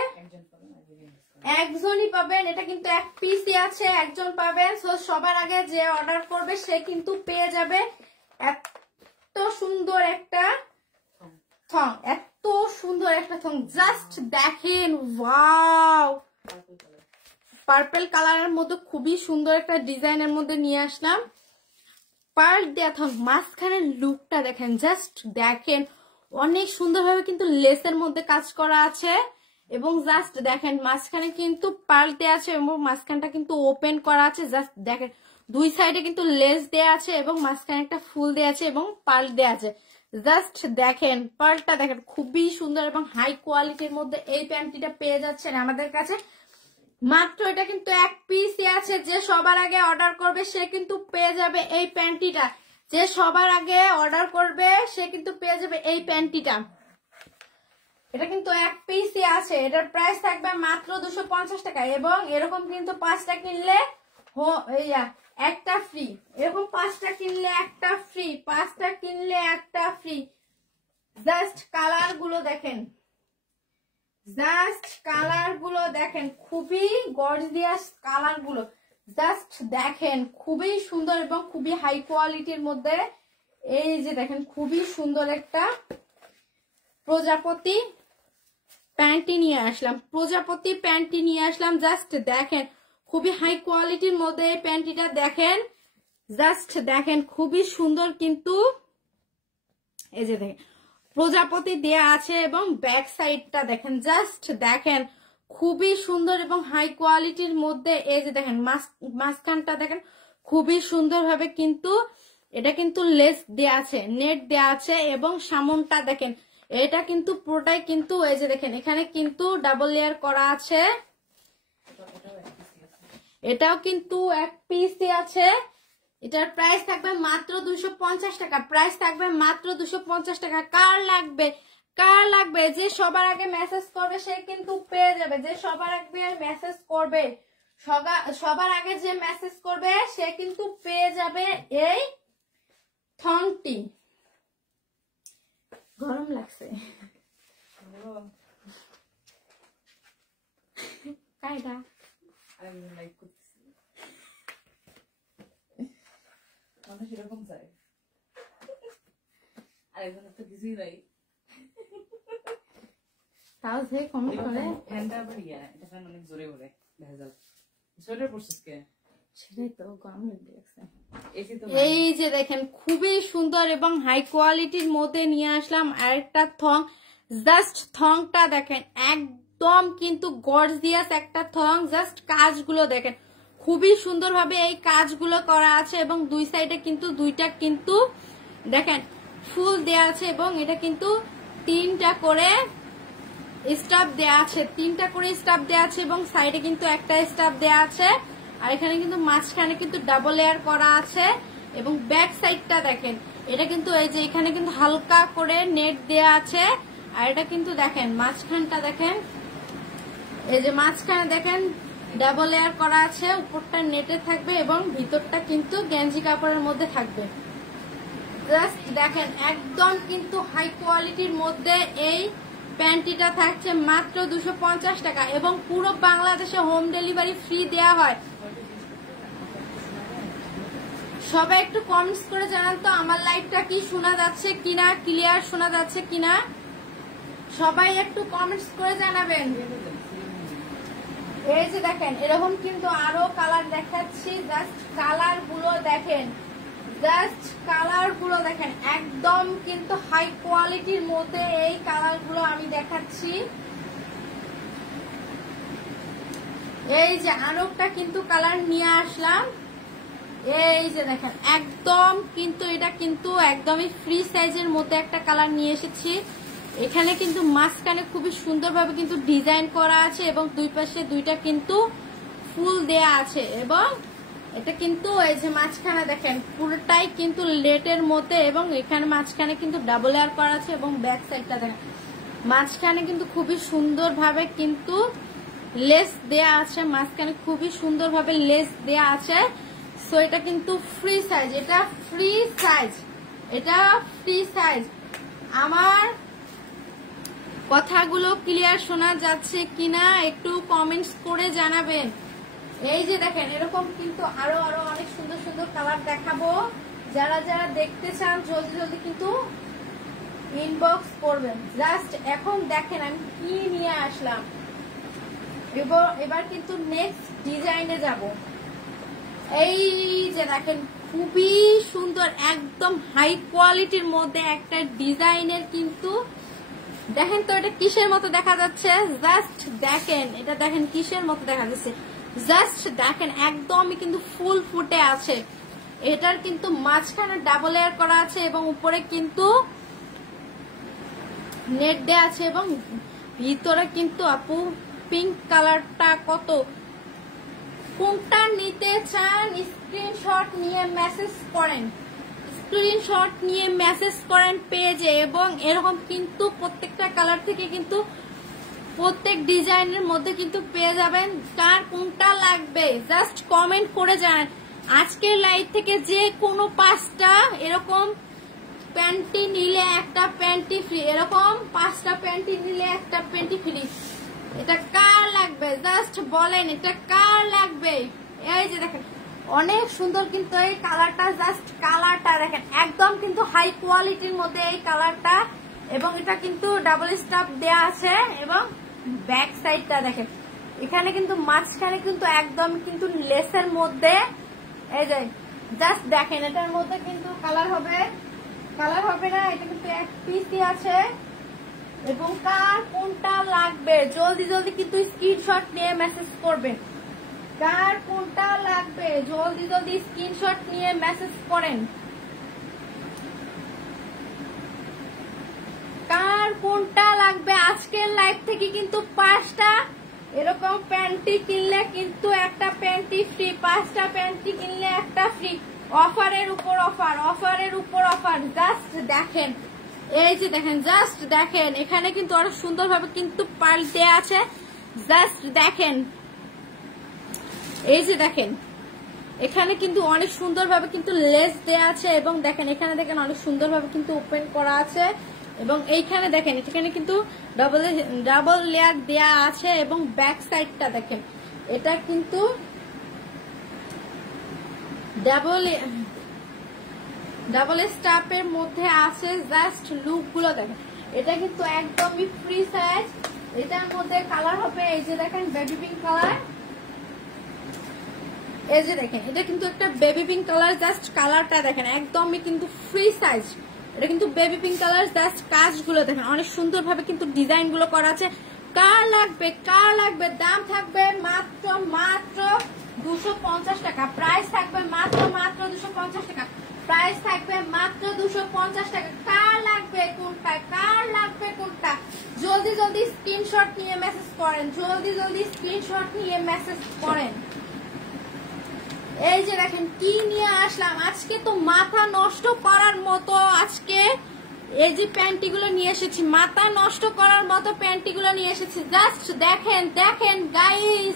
একজনই পাবেন। এটা কিন্তু এক পিসই আছে, একজন পাবেন। সো সবার আগে যে অর্ডার করবে সে কিন্তু পেয়ে যাবে এত সুন্দর একটা থং, এত সুন্দর একটা থং। জাস্ট দেখেন, ওয়াও, পার্পল কালারের মধ্যে খুবই সুন্দর একটা ডিজাইনের মধ্যে নিয়ে আসলাম। পার্ল দেয়া থং, মাঝখানের লুকটা দেখেন, জাস্ট দেখেন অনেক সুন্দরভাবে কিন্তু লেসের মধ্যে কাজ করা আছে। এবং জাস্ট দেখেন মাঝখানে কিন্তু পার্ল দেয়া আছে এবং মাঝখানটা কিন্তু ওপেন করা আছে। জাস্ট দেখেন দুই সাইডে কিন্তু লেস দেয়া আছে এবং মাঝখানে একটা ফুল দেয়া আছে এবং পার্ল দেয়া আছে। জাস্ট দেখেন পার্লটা দেখেন, খুবই সুন্দর এবং হাই কোয়ালিটির মধ্যে এই প্যান্টিটা পেয়ে যাচ্ছেন আমাদের কাছে। মাত্র এটা কিন্তু এক পিসই আছে। যে সবার আগে অর্ডার করবে সে কিন্তু পেয়ে যাবে এই প্যান্টিটা। যে সবার আগে অর্ডার করবে সে কিন্তু পেয়ে যাবে এই প্যান্টিটা। এটা কিন্তু এক পিসই আছে। এটার প্রাইস থাকবে মাত্র 250 টাকা এবং এরকম কিন্তু 5টা কিনলে একটা ফ্রি। এরকম 5টা কিনলে একটা ফ্রি, 5টা কিনলে একটা ফ্রি। জাস্ট কালার গুলো দেখেন, জাস্ট কালার গুলো দেখেন, খুবই গর্জিয়াস কালার গুলো। জাস্ট দেখেন খুবই সুন্দর এবং খুবই হাই কোয়ালিটির মধ্যে। এই যে দেখেন খুবই সুন্দর একটা প্রজাপতি প্যান্টি নিয়ে আসলাম, প্রজাপতি প্যান্টি নিয়ে আসলাম। জাস্ট দেখেন খুবই হাই কোয়ালিটির মধ্যে এই প্যান্টিটা দেখেন। জাস্ট দেখেন খুবই সুন্দর কিন্তু এই যে দেখেন প্রজাপতি দেয়া আছে এবং ব্যাক সাইডটা দেখেন, জাস্ট দেখেন খুবই সুন্দর এবং হাই কোয়ালিটির মধ্যে। এই যে দেখেন মাঝখানটা দেখেন খুবই সুন্দর ভাবে কিন্তু এটা কিন্তু লেস দেয়া আছে, নেট দেয়া আছে এবং সামনটা দেখেন এটা কিন্তু পুরোটাই কিন্তু এই যে দেখেন এখানে কিন্তু ডাবল লেয়ার করা আছে। এটাও কিন্তু এক পিসই আছে। এটার প্রাইস থাকবে মাত্র 250 টাকা, প্রাইস থাকবে মাত্র 250 টাকা। কার লাগবে, কার লাগবে, যে সবার আগে মেসেজ করবে সে কিন্তু পেয়ে যাবে। যে সবার আগে মেসেজ করবে, সবার আগে যে মেসেজ করবে সে কিন্তু পেয়ে যাবে এই থংটি। গরম লাগছে কাইটা মানুষ এরকম চাই, আর এখানে তো কিছুই নাই। তাও যে কমেন্ট করে ফ্যানটা আবার এটা ফ্যান অনেক জোরে ঘুরে ভেজাল। সোয়েটার পরছিস কে? সেটাই তো গরম লাগছে। এসি তো এই যে দেখেন খুবই সুন্দর এবং হাই কোয়ালিটির মধ্যে নিয়ে আসলাম আরেকটা থং। জাস্ট থংটা দেখেন একদম কিন্তু গর্জিয়াস একটা থং। জাস্ট কাজগুলো দেখেন খুবই সুন্দরভাবে এই কাজগুলো করা আছে এবং দুই সাইডে কিন্তু দুইটা কিন্তু দেখেন ফুল দেয়া আছে এবং এটা কিন্তু 3টা করে স্টাফ দেয়া আছে, 3টা করে স্টাফ দেয়া আছে এবং সাইডে কিন্তু একটা স্টাফ দেয়া আছে। আর এখানে কিন্তু মাঝখানে কিন্তু ডাবল লেয়ার করা আছে এবং ব্যাক সাইডটা দেখেন এটা কিন্তু এই যে এখানে কিন্তু হালকা করে নেট দেয়া আছে। আর এটা কিন্তু দেখেন মাঝখানটা দেখেন, এই যে মাঝখানে দেখেন ডাবল লেয়ার করা আছে, উপরটা নেটে থাকবে এবং ভিতরটা কিন্তু গেঞ্জি কাপড়ের মধ্যে থাকবে। জাস্ট দেখেন একদম কিন্তু হাই কোয়ালিটির মধ্যে এই প্যান্টিটা থাকছে মাত্র 250 টাকা এবং পুরো বাংলাদেশে হোম ডেলিভারি ফ্রি দেয়া হয়। সবাই একটু কমেন্টস করে জানান তো আমার লাইভটা কি শোনা যাচ্ছে কিনা, ক্লিয়ার শোনা যাচ্ছে কিনা, সবাই একটু কমেন্টস করে জানাবেন। এই যে দেখেন এরকম কিন্তু আরো কালার দেখাচ্ছি। জাস্ট কালার গুলো দেখেন, জাস্ট কালার গুলো দেখেন একদম কিন্তু হাই কোয়ালিটির মধ্যে এই কালার গুলো আমি দেখাচ্ছি। এই যে আরেকটা কিন্তু কালার নিয়ে আসলাম। এই যে দেখেন একদম কিন্তু এটা কিন্তু একদমই ফ্রি সাইজের মধ্যে একটা কালার নিয়ে এসেছি। এখানে কিন্তু মাঝখানে খুবই সুন্দরভাবে কিন্তু ডিজাইন করা আছে এবং দুই পাশে দুইটা কিন্তু ফুল দেয়া আছে এবং এটা কিন্তু এই যে মাঝখানে দেখেন পুরোটাই কিন্তু লেটের মধ্যে এবং এখানে মাঝখানে কিন্তু ডাবল লেয়ার করা আছে এবং ব্যাক সাইডটা দেখেন মাঝখানে কিন্তু খুবই সুন্দরভাবে কিন্তু লেস দেয়া আছে, মাঝখানে খুবই সুন্দরভাবে লেস দেয়া আছে। সো এটা কিন্তু ফ্রি সাইজ, এটা ফ্রি সাইজ, এটা ফ্রি সাইজ। আমার কথাগুলো ক্লিয়ার শোনা যাচ্ছে কিনা একটু কমেন্টস করে জানাবেন। এই যে দেখেন এরকম কিন্তু আরো আরো অনেক সুন্দর সুন্দর কালার দেখাবো। যারা যারা দেখতে চান জলদি জলদি কিন্তু ইনবক্স করবেন। জাস্ট এখন দেখেন আমি কি নিয়ে আসলাম। এবার কিন্তু নেক্সট ডিজাইনে যাব। এই যে দেখেন খুবই সুন্দর একদম হাই কোয়ালিটির মধ্যে একটা ডিজাইনের কিন্তু দেখেন তো এটা কিসের মতো দেখা যাচ্ছে, জাস্ট দেখেন এটা দেখেন কিসের মতো দেখা যাচ্ছে, জাস্ট দেখেন একদমই কিন্তু ফুল ফুটে আছে। এটার কিন্তু মাঝখানে ডাবল লেয়ার করা আছে এবং উপরে কিন্তু নেট দেয়া আছে এবং ভিতরে কিন্তু আপু পিঙ্ক কালারটা কত, কোনটা নিতে চান স্ক্রিনশট নিয়ে মেসেজ করেন, স্ক্রিনশট নিয়ে মেসেজ করেন পেজে। এবং এরকম কিন্তু প্রত্যেকটা কালার থেকে কিন্তু প্রত্যেক ডিজাইনের মধ্যে কিন্তু পেয়ে যাবেন। কার কোনটা লাগবে জাস্ট কমেন্ট করে জানান। আজকের লাইভ থেকে যে কোনো 5টা এরকম প্যান্টি নিলে একটা প্যান্টি ফ্রি, এরকম 5টা প্যান্টি নিলে একটা প্যান্টি ফ্রি। এটা কার লাগবে জাস্ট বলেন, এটা কার লাগবে। এই যে দেখেন অনেক সুন্দর কিন্তু এই কালারটা, জাস্ট কালারটা দেখেন একদম কিন্তু হাই কোয়ালিটির মধ্যে এই কালারটা। এবং এটা কিন্তু ডাবল স্টাফ দেয়া আছে এবং ব্যাক সাইডটা দেখেন এখানে কিন্তু মাঝখানে কিন্তু একদম কিন্তু লেসের মধ্যে এই যে জাস্ট দেখেন এটার মধ্যে কিন্তু কালার হবে না, এটা কিন্তু এক পিসই আছে। এবং কার কোনটা লাগবে জলদি জলদি কিন্তু স্ক্রিনশট নিয়ে মেসেজ করবেন। কার কোনটা লাগবে জলদি জলদি স্ক্রিনশট নিয়ে মেসেজ করেন। কার কোনটা লাগবে আজকের লাইভ থেকে কিন্তু 5টা এরকম প্যান্টি কিনলে কিন্তু একটা প্যান্টি ফ্রি, 5টা প্যান্টি কিনলে একটা ফ্রি। অফারের উপর অফার, অফারের উপর অফার। জাস্ট দেখেন এই যে দেখেন জাস্ট দেখেন এখানে কিন্তু অনেক সুন্দরভাবে কিন্তু পার্ল দেয়া আছে। জাস্ট দেখেন এই যে দেখেন এখানে কিন্তু অনেক সুন্দরভাবে কিন্তু লেস দেয়া আছে এবং দেখেন এখানে দেখেন অনেক সুন্দরভাবে কিন্তু ওপেন করা আছে এবং এইখানে দেখেন এখানে কিন্তু ডাবল লেয়ার দেয়া আছে এবং ব্যাক সাইডটা দেখেন এটা কিন্তু ডাবল স্টাফের মধ্যে আছে। জাস্ট লুক গুলো দেখেন এটা কিন্তু একদমই ফ্রি সাইজ। এটার মধ্যে কালার হবে এই যে দেখেন বেবি পিঙ্ক কালার, এই যে দেখেন এটা কিন্তু একটা বেবি পিঙ্ক কালার। জাস্ট কালারটা দেখেন একদমই কিন্তু ফ্রি সাইজ। এটা কিন্তু বেবি পিঙ্ক কালার। জাস্ট কাজগুলো দেখেন অনেক সুন্দরভাবে কিন্তু ডিজাইন গুলো করা আছে। কার লাগবে কার লাগবে, দাম থাকবে মাত্র 250 টাকা, প্রাইস থাকবে মাত্র 250 টাকা, প্রাইস থাকবে মাত্র 250 টাকা। কার লাগবে কোনটা, কার লাগবে কোনটা জলদি জলদি স্ক্রিনশট নিয়ে মেসেজ করেন, জলদি জলদি স্ক্রিনশট নিয়ে মেসেজ করেন। এই যে দেখেন কি নিয়ে আসলাম আজকে, তো মাথা নষ্ট করার মতো আজকে এই যে প্যান্টি গুলো নিয়ে এসেছি, মাথা নষ্ট করার মতো প্যান্টি গুলো নিয়ে এসেছি। জাস্ট দেখেন দেখেন গাইস,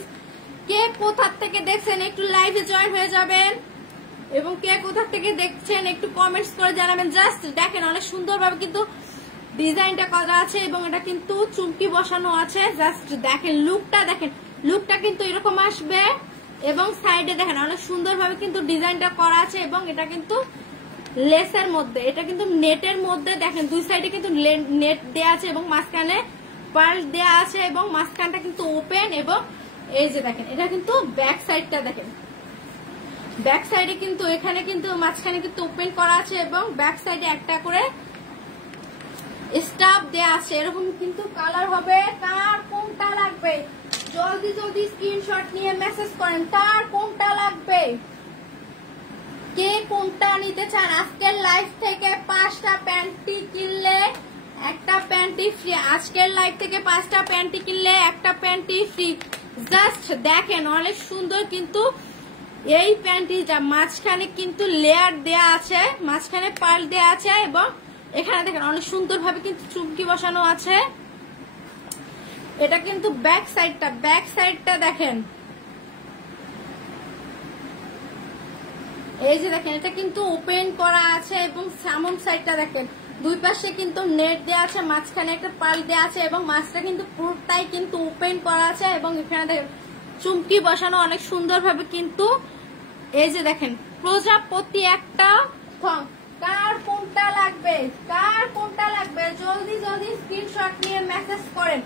কে কোথা থেকে দেখছেন একটু লাইভে জয়েন হয়ে যাবেন এবং কে কোথা থেকে দেখছেন একটু কমেন্টস করে জানাবেন। জাস্ট দেখেন অনেক সুন্দরভাবে কিন্তু ডিজাইনটা করা আছে এবং এটা কিন্তু চুমকি বসানো আছে। জাস্ট দেখেন লুকটা, দেখেন লুকটা কিন্তু এরকম আসবে এবং সাইডে দেখেন অনেক সুন্দরভাবে কিন্তু ডিজাইনটা করা আছে এবং এটা কিন্তু লেসের মধ্যে, এটা কিন্তু নেটের মধ্যে দেখেন দুই সাইডে কিন্তু নেট দেয়া আছে এবং মাঝখানে পার্ল দেয়া আছে এবং মাঝখানটা কিন্তু ওপেন। এবং এই যে দেখেন এটা কিন্তু ব্যাক সাইডটা দেখেন, ব্যাক সাইডে কিন্তু এখানে কিন্তু মাঝখানে কিন্তু ওপেন করা আছে এবং ব্যাক সাইডে একটা করে স্টাফ দেয়া আছে। এরকম কিন্তু কালার হবে। কার কোনটা লাগবে জলদি জলদি স্ক্রিনশট নিয়ে মেসেজ করেন, কার কোনটা লাগবে, কে কোনটা নিতে চান। আজকের লাইভ থেকে 5টা প্যান্টি কিনলে একটা প্যান্টি ফ্রি, আজকের লাইভ থেকে 5টা প্যান্টি কিনলে একটা প্যান্টি ফ্রি। জাস্ট দেখেন অনেক সুন্দর কিন্তু এই প্যান্টিটা, মাঝখানে কিন্তু লেয়ার দেয়া আছে, মাঝখানে পার্ল দেয়া আছে এবং এখানে দেখেন অনেক সুন্দরভাবে কিন্তু চুমকি বসানো আছে। এটা কিন্তু ব্যাক সাইডটা, ব্যাক সাইডটা দেখেন এই যে দেখেন এটা কিন্তু ওপেন করা আছে এবং সামন সাইডটা দেখেন দুই পাশে কিন্তু নেট দেওয়া আছে, মাঝখানে একটা পাল দেওয়া আছে এবং মাছটা কিন্তু পুরোটাই কিন্তু ওপেন করা আছে এবং এখানে দেখেন চুমকি বসানো অনেক সুন্দরভাবে কিন্তু। এই যে দেখেন প্রজাপতি একটা থং। কার কোনটা লাগবে, কার কোনটা লাগবে জলদি জলদি স্ক্রিনশট নিয়ে মেসেজ করেন,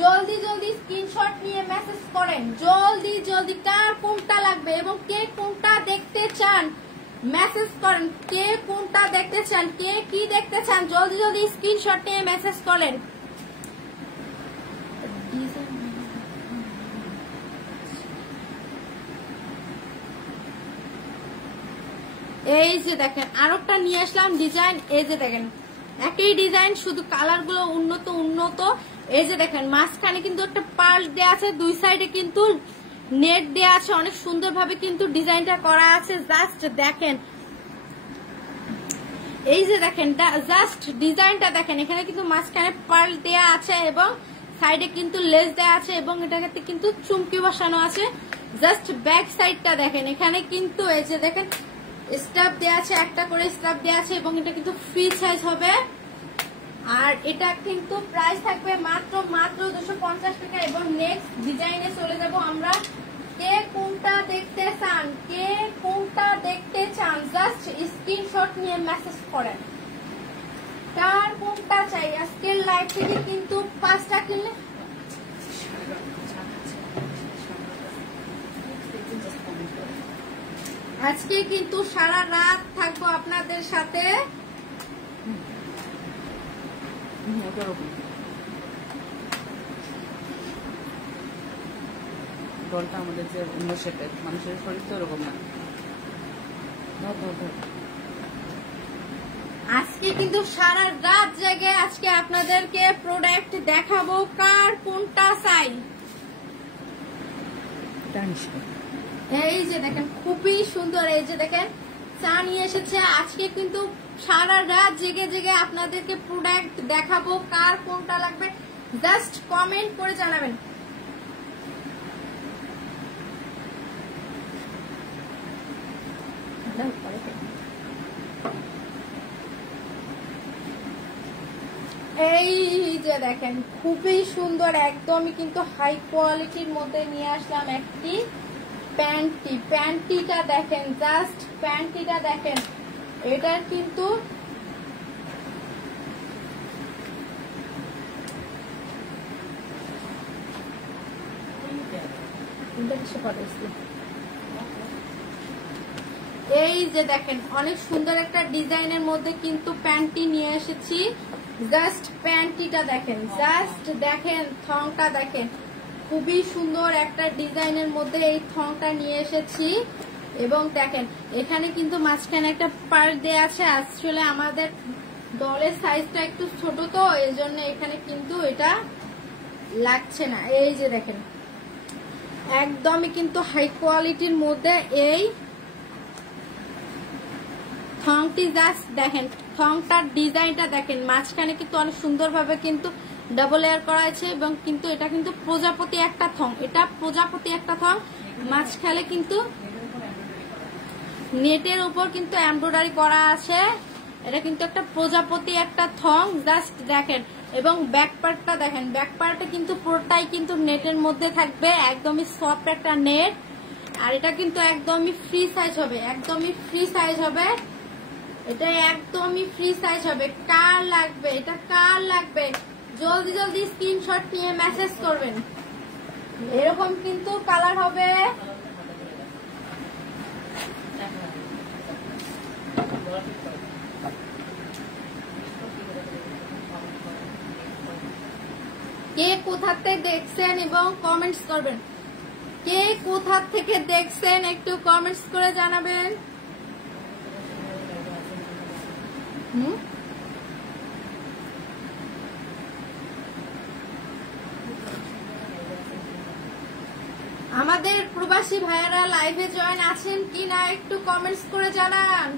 জলদি জলদি স্ক্রিনশট নিয়ে মেসেজ করেন, জলদি জলদি কার কোনটা লাগবে এবং কে কোনটা দেখতে চান মেসেজ করেন, কে কোনটা দেখতে চান, কে কি দেখতে চান জলদি জলদি স্ক্রিনশট নিয়ে মেসেজ করেন। এই যে দেখেন আরেকটা নিয়ে আসলাম ডিজাইন। এই যে দেখেন একই ডিজাইন, শুধু কালার গুলো উন্নত উন্নত। এই যে দেখেন মাঝখানে কিন্তু একটা পার্ল দেওয়া আছে, দুই সাইডে কিন্তু নেট দেওয়া আছে, অনেক সুন্দরভাবে কিন্তু ডিজাইনটা করা আছে। জাস্ট দেখেন, এই যে দেখেন জাস্ট ডিজাইনটা দেখেন, এখানে কিন্তু মাঝখানে পার্ল দেওয়া আছে এবং সাইডে কিন্তু লেস দেওয়া আছে এবং এটাতে কিন্তু চুমকি বসানো আছে। জাস্ট ব্যাক সাইডটা দেখেন, এখানে কিন্তু এই যে দেখেন স্টাফ দেওয়া আছে, একটা করে স্টাফ দেওয়া আছে এবং এটা কিন্তু ফ্রি সাইজ হবে। আর এটা কিন্তু প্রাইস থাকবে মাত্র 250 টাকা। এবং নেক্সট ডিজাইনে চলে যাব আমরা। কে কোনটা দেখতে চান, কে কোনটা দেখতে চান জাস্ট স্ক্রিনশট নিয়ে মেসেজ করেন, কার কোনটা চাই। আজকের লাইভ থেকে কিন্তু 5টা কিনলে আজকে কিন্তু সারা রাত থাকবো আপনাদের সাথে। ডলটা আমাদের যে অন্য শেপের, মানুষের শরীর তো ওরকম না। আজকে কিন্তু সারা রাত জেগে আজকে আপনাদেরকে প্রোডাক্ট দেখাবো, কার কোনটা চাই। এই যে দেখেন খুবই সুন্দর, এই যে দেখেন চা নিয়ে এসেছে। আজকে কিন্তু সারা রাত জেগে জেগে আপনাদেরকে প্রোডাক্ট দেখাবো, কার কোনটা লাগবে জাস্ট কমেন্ট করে জানাবেন। এই যে দেখেন খুবই সুন্দর, একদমই কিন্তু হাই কোয়ালিটির মধ্যে নিয়ে আসলাম একটি প্যান্টি। প্যান্টিটা দেখেন, জাস্ট প্যান্টিটা দেখেন, এটার কিন্তু এই যে দেখেন অনেক সুন্দর একটা ডিজাইনের মধ্যে কিন্তু প্যান্টি নিয়ে এসেছি। জাস্ট প্যান্টিটা দেখেন, জাস্ট দেখেন থংটা দেখেন, খুবই সুন্দর একটা ডিজাইনের মধ্যে এই থংটা নিয়ে এসেছি। এবং দেখেন এখানে কিন্তু মাঝখানে একটা পার্ট দেয়া আছে। আসলে আমাদের ডলের সাইজটা একটু ছোট তো এই জন্য এখানে কিন্তু এটা লাগছে না। এই যে দেখেন একদমই কিন্তু হাই কোয়ালিটির মধ্যে এই থংটি, জাস্ট দেখেন থংটার ডিজাইনটা দেখেন, মাঝখানে কিন্তু অনেক সুন্দরভাবে কিন্তু ডাবল লেয়ার করা আছে এবং কিন্তু এটা কিন্তু প্রজাপতি একটা থং, এটা প্রজাপতি একটা থং, মাঝখানে কিন্তু নেটের উপর কিন্তু এমব্রয়ডারি করা আছে। এটা কিন্তু একটা প্রজাপতি একটা থং, জাস্ট দেখেন। এবং ব্যাক পার্টটা দেখেন, ব্যাক পার্টে কিন্তু পুরোটাই কিন্তু নেটের মধ্যে থাকবে, একদমই সফট একটা নেট। আর এটা কিন্তু একদমই ফ্রি সাইজ হবে, একদমই ফ্রি সাইজ হবে, এটা একদমই ফ্রি সাইজ হবে। কার লাগবে, এটা কার লাগবে জলদি জলদি স্ক্রিনশট নিয়ে মেসেজ করবেন। এরকম কিন্তু কালার হবে। কে কোথা থেকে দেখছেন এবং কমেন্টস করবেন, কে কোথা থেকে দেখছেন একটু কমেন্টস করে জানাবেন। আমাদের প্রবাসী ভাইয়ারা লাইভে জয়েন আছেন কিনা একটু কমেন্টস করে জানান।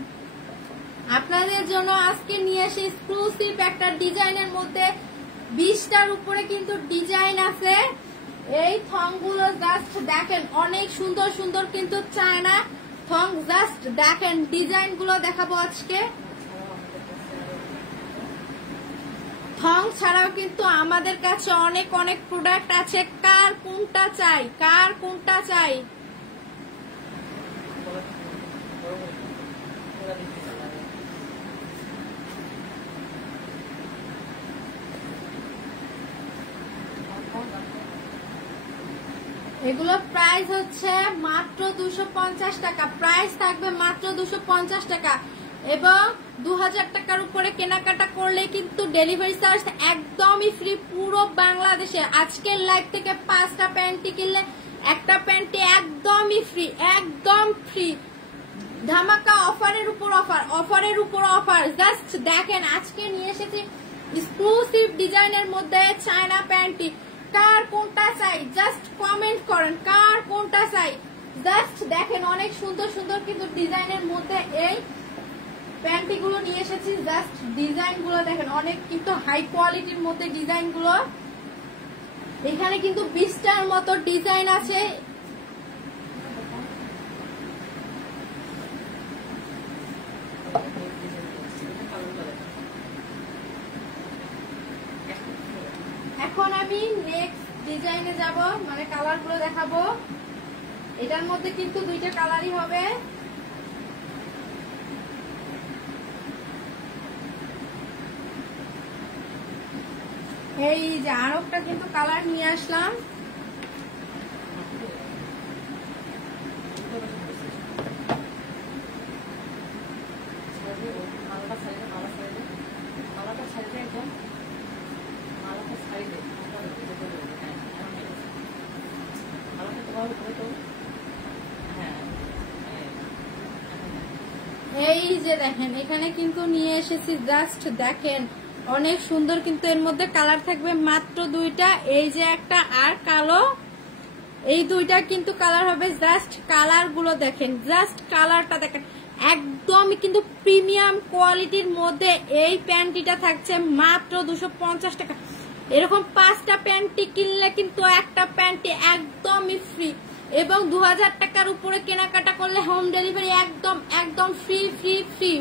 আপনাদের জন্য আজকে নিয়ে এসে এক্সক্লুসিভ একটা ডিজাইনের মধ্যে 20টার উপরে কিন্তু ডিজাইন আছে। এই থংগুলো জাস্ট দেখেন অনেক সুন্দর সুন্দর কিন্তু চায়না থং জাস্ট দেখেন, ডিজাইন গুলো দেখাবো আজকে। থং ছাড়াও কিন্তু আমাদের কাছে অনেক অনেক প্রোডাক্ট আছে। কার কোনটা চাই, কার কোনটা চাই? এগুলো প্রাইস হচ্ছে মাত্র 250 টাকা। প্রাইস থাকবে মাত্র 250 টাকা এবং 2000 টাকার উপরে কেনাকাটা করলে কিন্তু ডেলিভারি চার্জ একদমই ফ্রি পুরো বাংলাদেশে। আজকের লাইভ থেকে 5টা প্যান্টি কিনলে একটা প্যান্টি একদমই ফ্রি, একদম ফ্রি। ধামাকা অফারের উপর অফার, অফারের উপর অফার। জাস্ট দেখেন, আজকে নিয়ে এসেছি এক্সক্লুসিভ ডিজাইনের মধ্যে চায়না প্যান্টি। কার কোনটা চাই জাস্ট কমেন্ট করেন, কার কোনটা চাই। জাস্ট দেখেন, অনেক সুন্দর সুন্দর কিন্তু ডিজাইনের মধ্যে এই প্যান্টি গুলো নিয়ে এসেছি। জাস্ট ডিজাইন গুলো দেখেন, অনেক কিন্তু হাই কোয়ালিটির মধ্যে ডিজাইন গুলো। এখানে কিন্তু 20টার মতো ডিজাইন আছে। এখন আমি নেক্সট ডিজাইনে যাব, মানে কালার গুলো দেখাবো। এটার মধ্যে কিন্তু 2টা কালারই হবে। এই যে আরো একটা কিন্তু কালার নিয়ে আসলাম। এই যে দেখেন, এখানে কিন্তু নিয়ে এসেছি। জাস্ট দেখেন, অনেক সুন্দর কিন্তু এর মধ্যে কালার থাকবে মাত্র 2টা। এই যে একটা আর কালো, এই 2টা কিন্তু কালার হবে। জাস্ট কালার গুলো দেখেন, জাস্ট কালারটা দেখেন, একদমই কিন্তু প্রিমিয়াম কোয়ালিটির মধ্যে এই প্যান্টিটা থাকছে মাত্র 250 টাকা। এরকম 5টা প্যান্টি কিনলে কিন্তু একটা প্যান্টি একদমই ফ্রি এবং 2000 টাকার উপরে কেনাকাটা করলে হোম ডেলিভারি একদম একদম ফ্রি ফ্রি ফ্রি।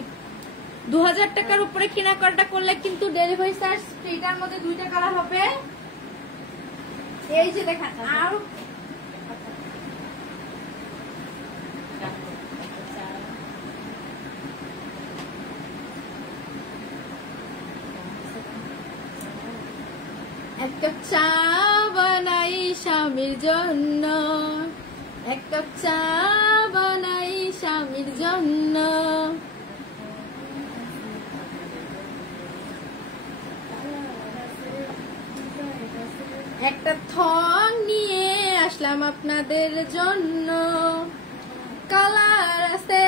2000 টাকার উপরে কেনাকাটা করলে কিন্তু ডেলিভারি চার্জ ফ্রি। এটার মধ্যে 2টা কালার হবে। এই যে দেখেন, আর এক কাপ চা বানাই স্বামীর জন্য, এক কাপ চা বানাই স্বামীর জন্য। একটা থং নিয়ে আসলাম আপনাদের জন্য। কালার আছে,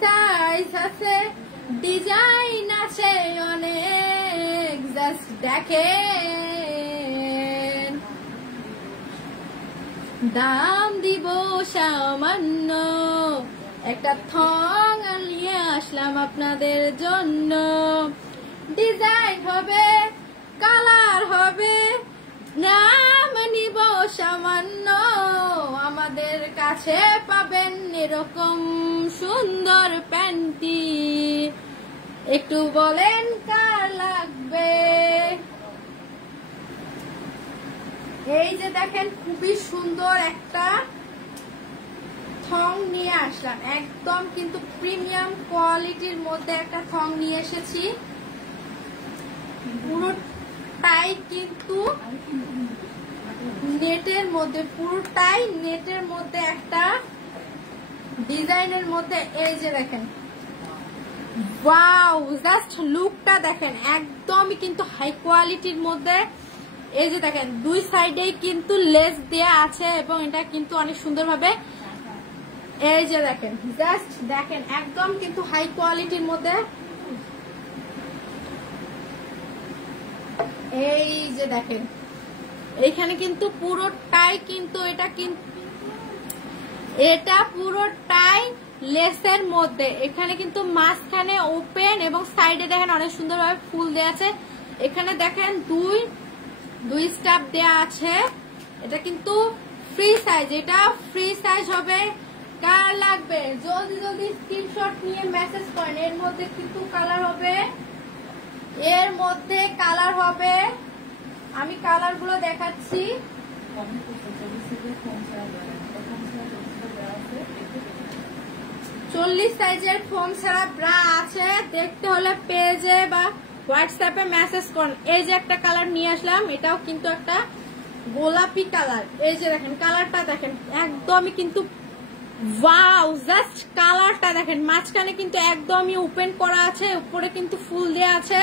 সাইজ আছে, ডিজাইন আছে অনেক। জাস্ট দেখেন, দাম দিব সামান্য। একটা থং নিয়ে আসলাম আপনাদের জন্য। ডিজাইন হবে, কালার হবে, নাম নিব সামান্য। আমাদের কাছে পাবেন এরকম সুন্দর প্যান্টি। একটু বলেন কার লাগবে। এই যে দেখেন, খুবই সুন্দর একটা থং নিয়ে আসলাম। একদম কিন্তু প্রিমিয়াম কোয়ালিটির মধ্যে একটা থং নিয়ে এসেছি। পুরোটাই কিন্তু নেটের মধ্যে, পুরোটাই নেটের মধ্যে একটা ডিজাইনের মধ্যে। এই যে দেখেন, ওয়াও, জাস্ট লুকটা দেখেন, একদমই কিন্তু হাই কোয়ালিটির মধ্যে। এই যে দেখেন, 2 সাইডেই কিন্তু লেস দেয়া আছে এবং এটা কিন্তু অনেক সুন্দর ভাবে। এই যে দেখেন, জাস্ট দেখেন, একদম কিন্তু হাই কোয়ালিটির মধ্যে। এই যে দেখেন, এইখানে কিন্তু পুরোটাই কিন্তু এটা পুরোটাই লেসের মধ্যে। এখানে কিন্তু মাঝখানে ওপেন এবং সাইডে দেখেন অনেক সুন্দরভাবে ফুল দেয়া আছে। এখানে দেখেন দুই স্টাফ দেয়া আছে। এটা কিন্তু ফ্রি সাইজ, এটা ফ্রি সাইজ হবে। কার লাগবে জলদি জলদি স্ক্রিনশট নিয়ে মেসেজ করেন। এর মধ্যে কিন্তু কালার হবে, এর মধ্যে কালার হবে, আমি কালার গুলো দেখাচ্ছি। 40 সাইজের ফোন ছাড়া ব্রা আছে, দেখতে হলে পেজে বা হোয়াটসঅ্যাপে মেসেজ করুন। এই যে একটা কালার নিয়ে আসলাম, এটাও কিন্তু একটা গোলাপি কালার। এই যে দেখেন কালারটা দেখেন, একদমই কিন্তু ওয়াও, জাস্ট কালারটা দেখেন। মাঝখানে কিন্তু একদমই ওপেন করা আছে, উপরে কিন্তু ফুল দেয়া আছে।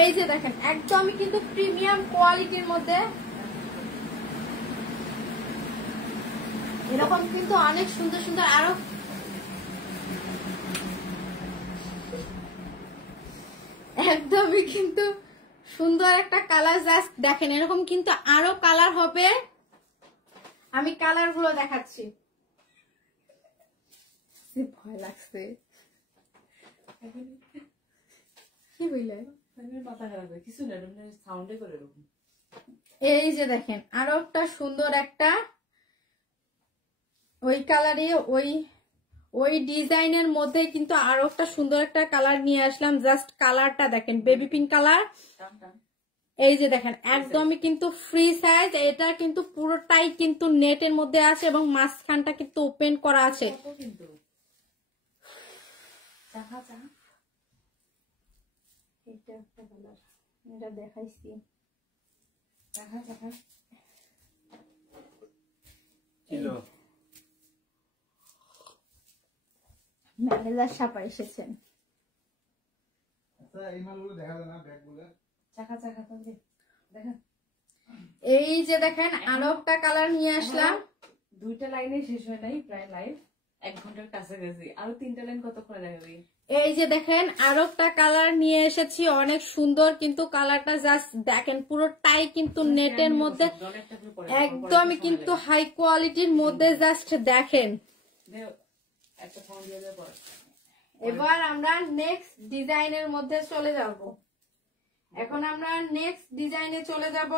এই যে দেখেন একদমই কিন্তু প্রিমিয়াম কোয়ালিটির মধ্যে, এরকম কিন্তু অনেক সুন্দর সুন্দর আরো একদমই কিন্তু সুন্দর একটা কালার। জাস্ট দেখেন এরকম কিন্তু আরো কালার হবে, আমি কালার গুলো দেখাচ্ছি। ভয় লাগছে কি বললে, মাথা খারাপ হয় কিছু না, সাউন্ডে করে এরকম। এই যে দেখেন আরো একটা সুন্দর একটা ওই কালারে ওই ডিজাইনের মধ্যে কিন্তু আরো একটা সুন্দর একটা কালার নিয়ে আসলাম। জাস্ট কালারটা দেখেন, বেবি পিঙ্ক কালার। এই যে দেখেন একদমই কিন্তু ফ্রি সাইজ, এটা কিন্তু পুরোটাই কিন্তু নেটের মধ্যে আছে এবং মাঝখানটা কিন্তু ওপেন করা আছে। এটা একটা কালার, এটা দেখাইছি। ম্যানেজার সাপা এসেছেন। এই যে দেখেন আরো একটা কালার নিয়ে আসলাম। 2টা লাইনে শেষ হয় নাই, প্রায় লাইভ 1 ঘন্টার কাছাকাছি, আরো 3টা লাইন কতক্ষণ লাগবে। এই যে দেখেন আরো একটা কালার নিয়ে এসেছি, অনেক সুন্দর কিন্তু কালারটা। জাস্ট দেখেন পুরোটাই কিন্তু নেটের মধ্যে, একদমই কিন্তু হাই কোয়ালিটির মধ্যে। জাস্ট দেখেন। এবার আমরা নেক্সট ডিজাইনের মধ্যে চলে যাব। এখন আমরা নেক্সট ডিজাইনে চলে যাব।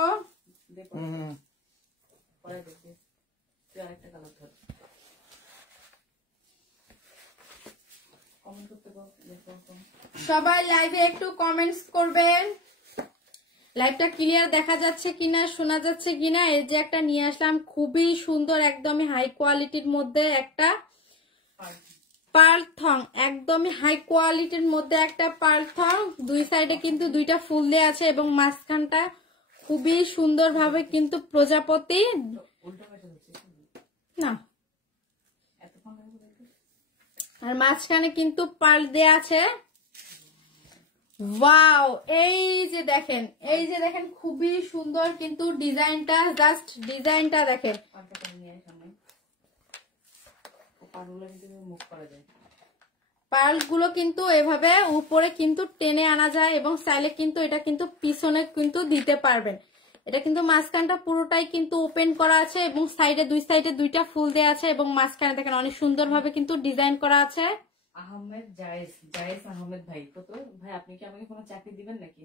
সবাই লাইভে একটু কমেন্টস করবেন, লাইভটা ক্লিয়ার দেখা যাচ্ছে কিনা, শোনা যাচ্ছে কিনা। এই যে একটা নিয়ে আসলাম, খুবই সুন্দর, একদমই হাই কোয়ালিটির মধ্যে একটা পার্ল থং, একদমই হাই কোয়ালিটির মধ্যে একটা পার্ল থং। দুই সাইডে কিন্তু 2টা ফুল দেয়া আছে এবং মাঝখানটা খুবই সুন্দর ভাবে কিন্তু প্রজাপতি না, আর মাঝখানে কিন্তু পার্ল দেয়া আছে। ওয়াও, এই যে দেখেন, এই যে দেখেন খুবই সুন্দর কিন্তু ডিজাইনটা। জাস্ট ডিজাইনটা দেখেন, পার্ল গুলো কিন্তু এভাবে উপরে কিন্তু টেনে আনা যায় এবং চাইলে কিন্তু এটা কিন্তু পিছনে কিন্তু দিতে পারবেন। এটা কিন্তু মাঝখানটা পুরোটাই কিন্তু ওপেন করা আছে এবং সাইডে 2 সাইডে 2টা ফুল দেওয়া আছে এবং মাঝখানে দেখেন অনেক সুন্দর ভাবে কিন্তু ডিজাইন করা আছে। আহমেদ জায়েজ আহমেদ ভাই, কত ভাই আপনি কি আমাকে কোনো চাকরি দিবেন নাকি?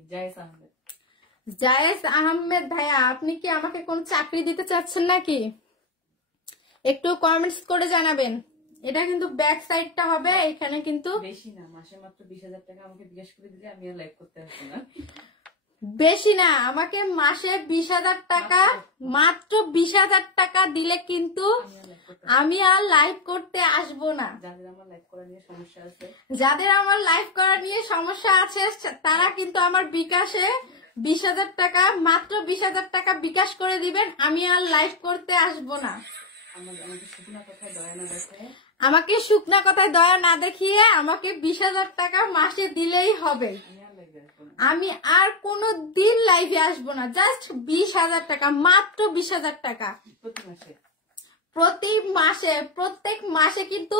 জায়েজ আহমেদ ভাইয়া, আপনি কি আমাকে কোনো চাকরি দিতে চাচ্ছেন নাকি? একটু কমেন্টস করে জানাবেন। এটা কিন্তু ব্যাক সাইডটা হবে, এখানে কিন্তু বেশি না, মাসে মাত্র 20,000 টাকা আমাকে বিকাশ করে দিলে আমি আর লাইভ করতে আসবো না। বেশি না, আমাকে মাসে 20,000 টাকা, মাত্র 20,000 টাকা দিলে কিন্তু আমি আর লাইভ করতে আসবো না। যাদের আমার লাইভ করা নিয়ে সমস্যা আছে, যাদের আমার লাইভ করা নিয়ে সমস্যা আছে তারা কিন্তু আমার বিকাশে 20,000 টাকা, মাত্র 20,000 টাকা বিকাশ করে দিবেন, আমি আর লাইভ করতে আসবো না। আমাকে শুকনা কথায় দয়া না দেখিয়ে আমাকে 20,000 টাকা মাসে দিলেই হবে। আমি আর কোনো দিন লাইভে আসবো না। জাস্ট 20,000 টাকা, মাত্র 20,000 টাকা প্রতি মাসে, প্রত্যেক মাসে কিন্তু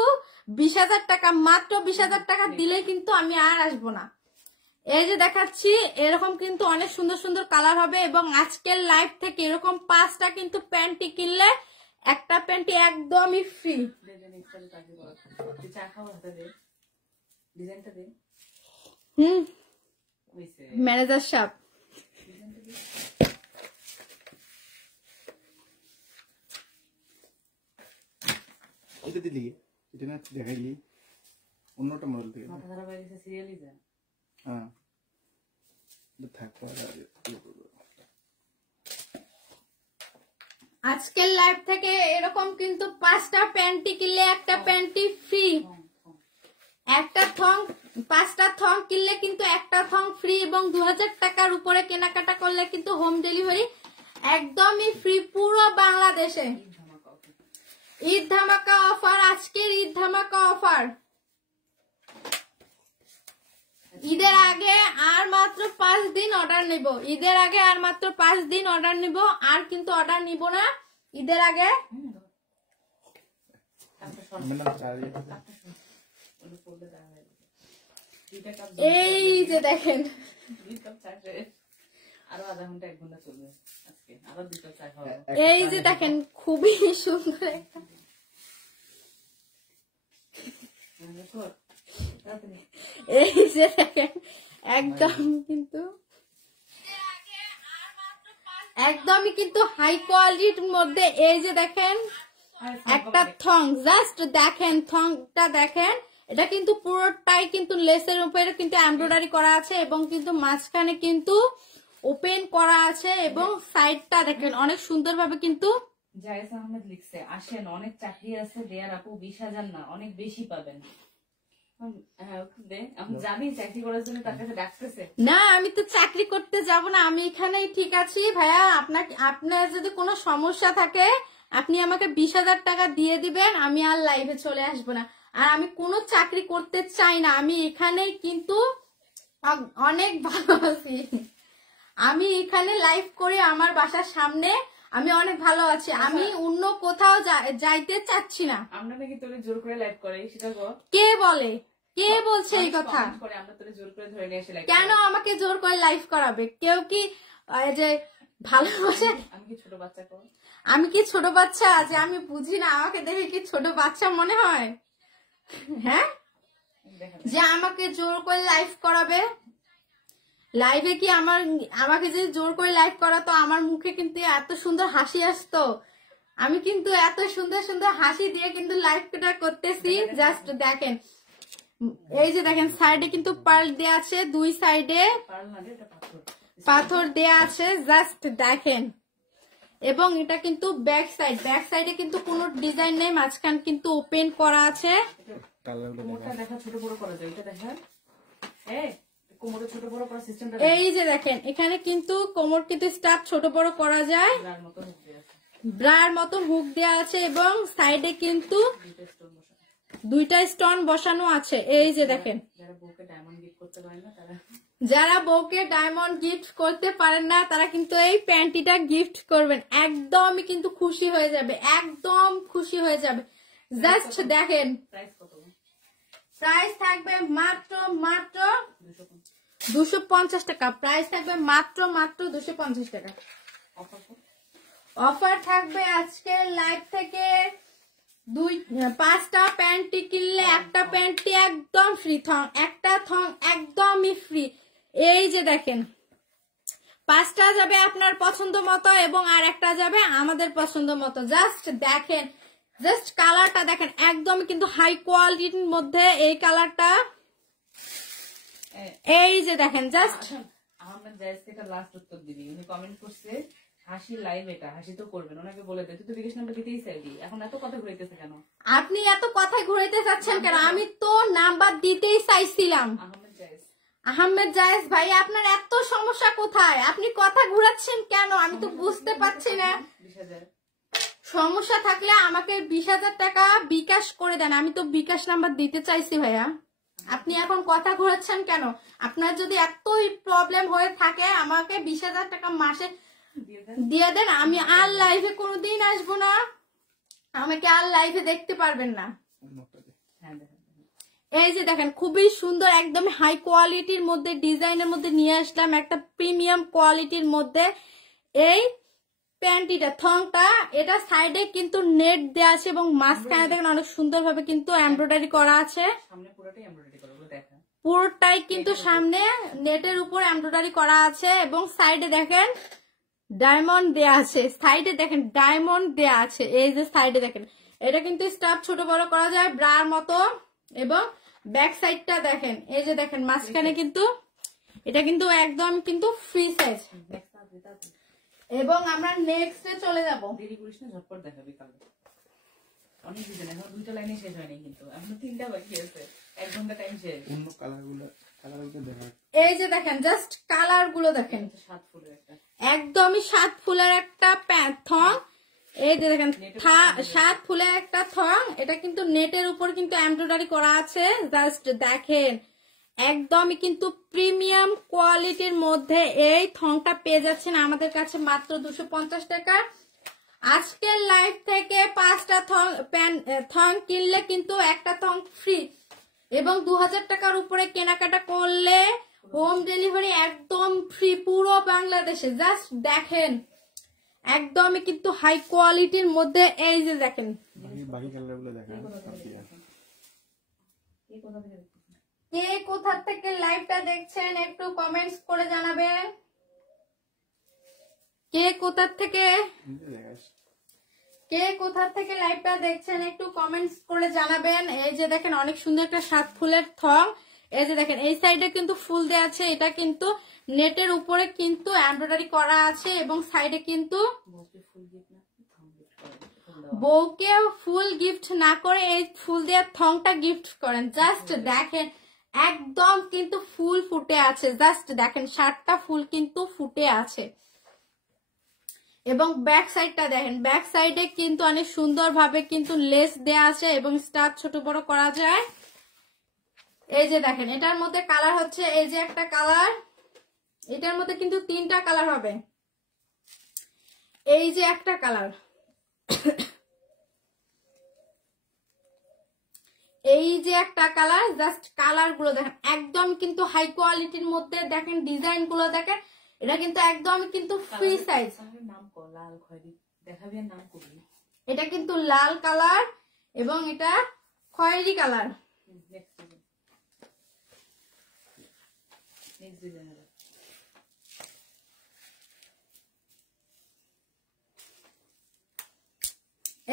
20,000 টাকা, মাত্র 20,000 টাকা দিলে কিন্তু আমি আর আসবো না। এই যে দেখাচ্ছি, এরকম কিন্তু অনেক সুন্দর সুন্দর কালার হবে এবং আজকের লাইভ থেকে এরকম 5টা কিন্তু প্যান্টি কিনলে একটা প্যান্টি একদমই ফ্রি। ম্যানেজার সাহেব, এটা দিলি এটা না দেখাইলি অন্যটা মডেল থেকে মাথা খারাপ হয়ে গেছে সিরিয়ালি যা হ্যাঁ থাক আজকের লাইভ থেকে এরকম কিন্তু 5টা প্যান্টি কিনলে একটা প্যান্টি ফ্রি, একটা থং 5টা থং কিনলে কিন্তু একটা থং ফ্রি, এবং 2000 টাকার উপরে কেনাকাটা করলে কিন্তু হোম ডেলিভারি একদমই ফ্রি পুরো বাংলাদেশে। ঈদ ধামাকা অফার, আজকের ঈদ ধামাকা অফার। ঈদের আগে আর মাত্র 5 দিন অর্ডার নিব, ঈদের আগে আর মাত্র 5 দিন অর্ডার নিব, আর কিন্তু অর্ডার নিব না ঈদের আগে। এই যে দেখেন আরো আধা ঘন্টা 1 ঘন্টা চলবে আজকে, আরো 2 কাপ চা খাবো। এই যে দেখেন খুবই সুন্দর একটা, এই যে দেখেন একদম কিন্তু একদমই কিন্তু হাই কোয়ালিটির মধ্যে। এই যে দেখেন একটা থং, জাস্ট দেখেন থংটা দেখেন, এটা কিন্তু পুরোটাই কিন্তু লেসের উপরে কিন্তু এমব্রয়ডারি করা আছে, এবং কিন্তু মাঝখানে কিন্তু ওপেন করা আছে, এবং সাইডটা দেখেন অনেক সুন্দর ভাবে কিন্তু। জায়েদ আহমেদ লিখছে, আসেন অনেক চাকরি আছে দেয়ার আপু, 20,000 না অনেক বেশি পাবেন। আমি জানি চাকরি করার জন্য তার কাছে ডাকতেছে। না আমি তো চাকরি করতে যাব না, আমি এখানেই ঠিক আছি ভাইয়া। আপনার যদি কোনো সমস্যা থাকে আপনি আমাকে 20,000 টাকা দিয়ে দিবেন, আমি আর লাইভে চলে আসবো না। আর আমি কোনো চাকরি করতে চাই না, আমি এখানেই কিন্তু অনেক ভালো আছি। আমি এখানে লাইভ করে আমার বাসার সামনে আমি অনেক ভালো আছি, আমি অন্য কোথাও যাইতে চাচ্ছি না। আমরা নাকি তোরে জোর করে লাইভ করে, সেটা কে বলে? কে বলছে এই কথা? আমরা তোরে জোর করে ধরে নিয়ে এসে লাইভ। কেন আমাকে জোর করে লাইভ করাবে? কেউ কি যে ভালোবাসে? আমি কি ছোট বাচ্চা কর? আমি কি ছোট বাচ্চা যে আমি বুঝি না? আমাকে দেখে কি ছোট বাচ্চা মনে হয়? হ্যাঁ, যে আমাকে জোর করে লাইভ করাবে? লাইভে কি আমাকে যে জোর করে লাইভ করাতো, আমার মুখে কিন্তু এত সুন্দর হাসি আসতো, আমি কিন্তু এত সুন্দর সুন্দর হাসি দিয়ে কিন্তু লাইভটা করতেছি। জাস্ট দেখেন, এই যে দেখেন সাইডে কিন্তু পার্ল দেয়া আছে, 2 সাইডে পাথর দেয়া আছে, জাস্ট দেখেন। এবং এটা কিন্তু ব্যাক সাইডে কিন্তু কোনো ডিজাইন নেই, মাঝখান কিন্তু ওপেন করা আছে। দেখা ছোট বড় করা যায়, এটা দেখা ছোট বড় করার সিস্টেমটা। এই যে দেখেন এখানে কিন্তু কোমর কিন্তু স্টাফ ছোট বড় করা যায়, ব্রার মতো হুক দেওয়া আছে, এবং সাইডে কিন্তু 2টা স্টোন বসানো আছে। এই যে দেখেন, যারা বউকে ডায়মন্ড গিফট করতে পারেন না তারা কিন্তু এই প্যান্টিটা গিফট করবেন, একদমই কিন্তু খুশি হয়ে যাবে, একদম খুশি হয়ে যাবে। জাস্ট দেখেন প্রাইস থাকবে মাত্র 250 টাকা, প্রাইস থাকবে মাত্র 250 টাকা। অফার থাকবে আজকের লাইভ থেকে 5টা প্যান্টি কিনলে একটা প্যান্টি একদম ফ্রি, একটা থং একদমই ফ্রি। এই যে দেখেন 5টা যাবে আপনার পছন্দ মতো, এবং আর একটা যাবে আমাদের পছন্দ মতো। জাস্ট দেখেন, জাস্ট কালারটা দেখেন, একদমই কিন্তু হাই কোয়ালিটির মধ্যে এই কালারটা। এই যে দেখেন জাস্ট। আহমেদ জায়েজ থেকে লাস্ট উত্তর দিবি, উনি কমেন্ট করছে হাসি লাইভ, এটা হাসি তো করবেন, ওনাকে বলে দে। তুই তো বিকাশ নাম্বার দিতেই চাইলি, এখন এত কথা ঘুরাইতেছে কেন? আপনি এত কথা ঘুরাইতে চাচ্ছেন কেন? আমি তো নাম্বার দিতেই চাইছিলাম। আহমেদ জায়েজ ভাই, আপনার এত সমস্যা কোথায়? আপনি কথা ঘুরাচ্ছেন কেন? আমি তো বুঝতে পারছি না। সমস্যা থাকলে আমাকে 20,000 টাকা বিকাশ করে দেন, আমি তো বিকাশ নাম্বার দিতে চাইছি ভাইয়া। আপনি এখন কথা ঘুরাচ্ছেন কেন? আপনার যদি এতই প্রবলেম হয়ে থাকে আমাকে 20,000 টাকা মাসে দিয়ে দেন, আমি আর লাইভে কোনোদিন আসবো না, আমাকে আর লাইভে দেখতে পারবেন না। এই যে দেখেন খুবই সুন্দর, একদম হাই কোয়ালিটির মধ্যে ডিজাইনের মধ্যে নিয়ে আসলাম, একটা প্রিমিয়াম কোয়ালিটির মধ্যে এই প্যান্টিটা, থংটা। এটা সাইডে কিন্তু নেট দেওয়া আছে, এবং মাঝখানে দেখেন অনেক সুন্দর ভাবে কিন্তু এমব্রয়ডারি করা আছে, পুরোটাই কিন্তু সামনে নেটের উপর এমব্রয়ডারি করা আছে, এবং সাইডে দেখেন ডায়মন্ড দেয়া আছে, সাইডে দেখেন ডায়মন্ড দেয়া আছে। এই যে সাইডে দেখেন এটা কিন্তু স্টাফ ছোট বড় করা যায় ব্রার মতো। এবং ব্যাক সাইডটা দেখেন, এই যে দেখেন মাঝখানে কিন্তু এটা কিন্তু একদম কিন্তু ফ্রি সাইজ। এবং আমরা নেক্সটে চলে যাব। দেরি করিস না, ঝটপট দেখাবি কাল। অনেক ডিজাইন, এখন 2টা লাইনে শেষ হয়নি কিন্তু, এখন 3টা বাকি আছে, 1 ঘন্টা টাইম শেষ। অন্য কালারগুলো দেখা। এই যে দেখেন জাস্ট কালার গুলো দেখেন, 7 ফুলের একটা, একদমই 7 ফুলের একটা প্যান্ট থং। এই যে দেখেন 7 ফুলের একটা থং, এটা কিন্তু নেটের উপর কিন্তু এমব্রয়ডারি করা আছে। জাস্ট দেখেন একদমই কিন্তু প্রিমিয়াম কোয়ালিটির মধ্যে এই থংটা পেয়ে যাচ্ছেন আমাদের কাছে মাত্র 250 টাকা। আজকের লাইভ থেকে 5টা থং কিনলে কিন্তু একটা থং ফ্রি, এবং 2000 টাকার উপরে কেনাকাটা করলে হোম ডেলিভারি একদম ফ্রি পুরো বাংলাদেশে। জাস্ট দেখেন একদমই কিন্তু হাই কোয়ালিটির মধ্যে। এই যে দেখেন বাকি কালারগুলো দেখা। কে কোথা থেকে লাইভটা দেখছেন একটু কমেন্টস করে জানাবেন। কে কোথা থেকে লাইভটা দেখছেন একটু কমেন্টস করে জানাবেন। এই যে দেখেন অনেক সুন্দর একটা 7 ফুলের থং। এই যে দেখেন এই সাইডে কিন্তু ফুল দেওয়া আছে, এটা কিন্তু নেটের উপরে কিন্তু এমব্রয়ডারি করা আছে, এবং সাইডে কিন্তু বউকে ফুল গিফট না করে এই ফুল দিয়ে থংটা গিফট করেন। জাস্ট দেখেন একদম কিন্তু ফুল ফুটে আছে। জাস্ট দেখেন 7টা ফুল কিন্তু ফুটে আছে। এবং ব্যাক সাইডটা দেখেন, ব্যাক সাইডে কিন্তু অনেক সুন্দর ভাবে কিন্তু লেস দেয়া আছে এবং স্টাফ ছোট বড় করা যায়। এই যে দেখেন এটার মধ্যে কালার হচ্ছে, এই যে একটা কালার, এটার মধ্যে কিন্তু 3টা কালার হবে। এই যে একটা কালার, এই যে একটা কালার। জাস্ট কালার গুলো দেখেন একদম কিন্তু হাই কোয়ালিটির মধ্যে। দেখেন ডিজাইন গুলো দেখেন, এটা কিন্তু একদম কিন্তু ফ্রি সাইজ। নাম কো লাল খয়েরি দেখাবি, আর নাম করবি। এটা কিন্তু লাল কালার এবং এটা খয়েরি কালার।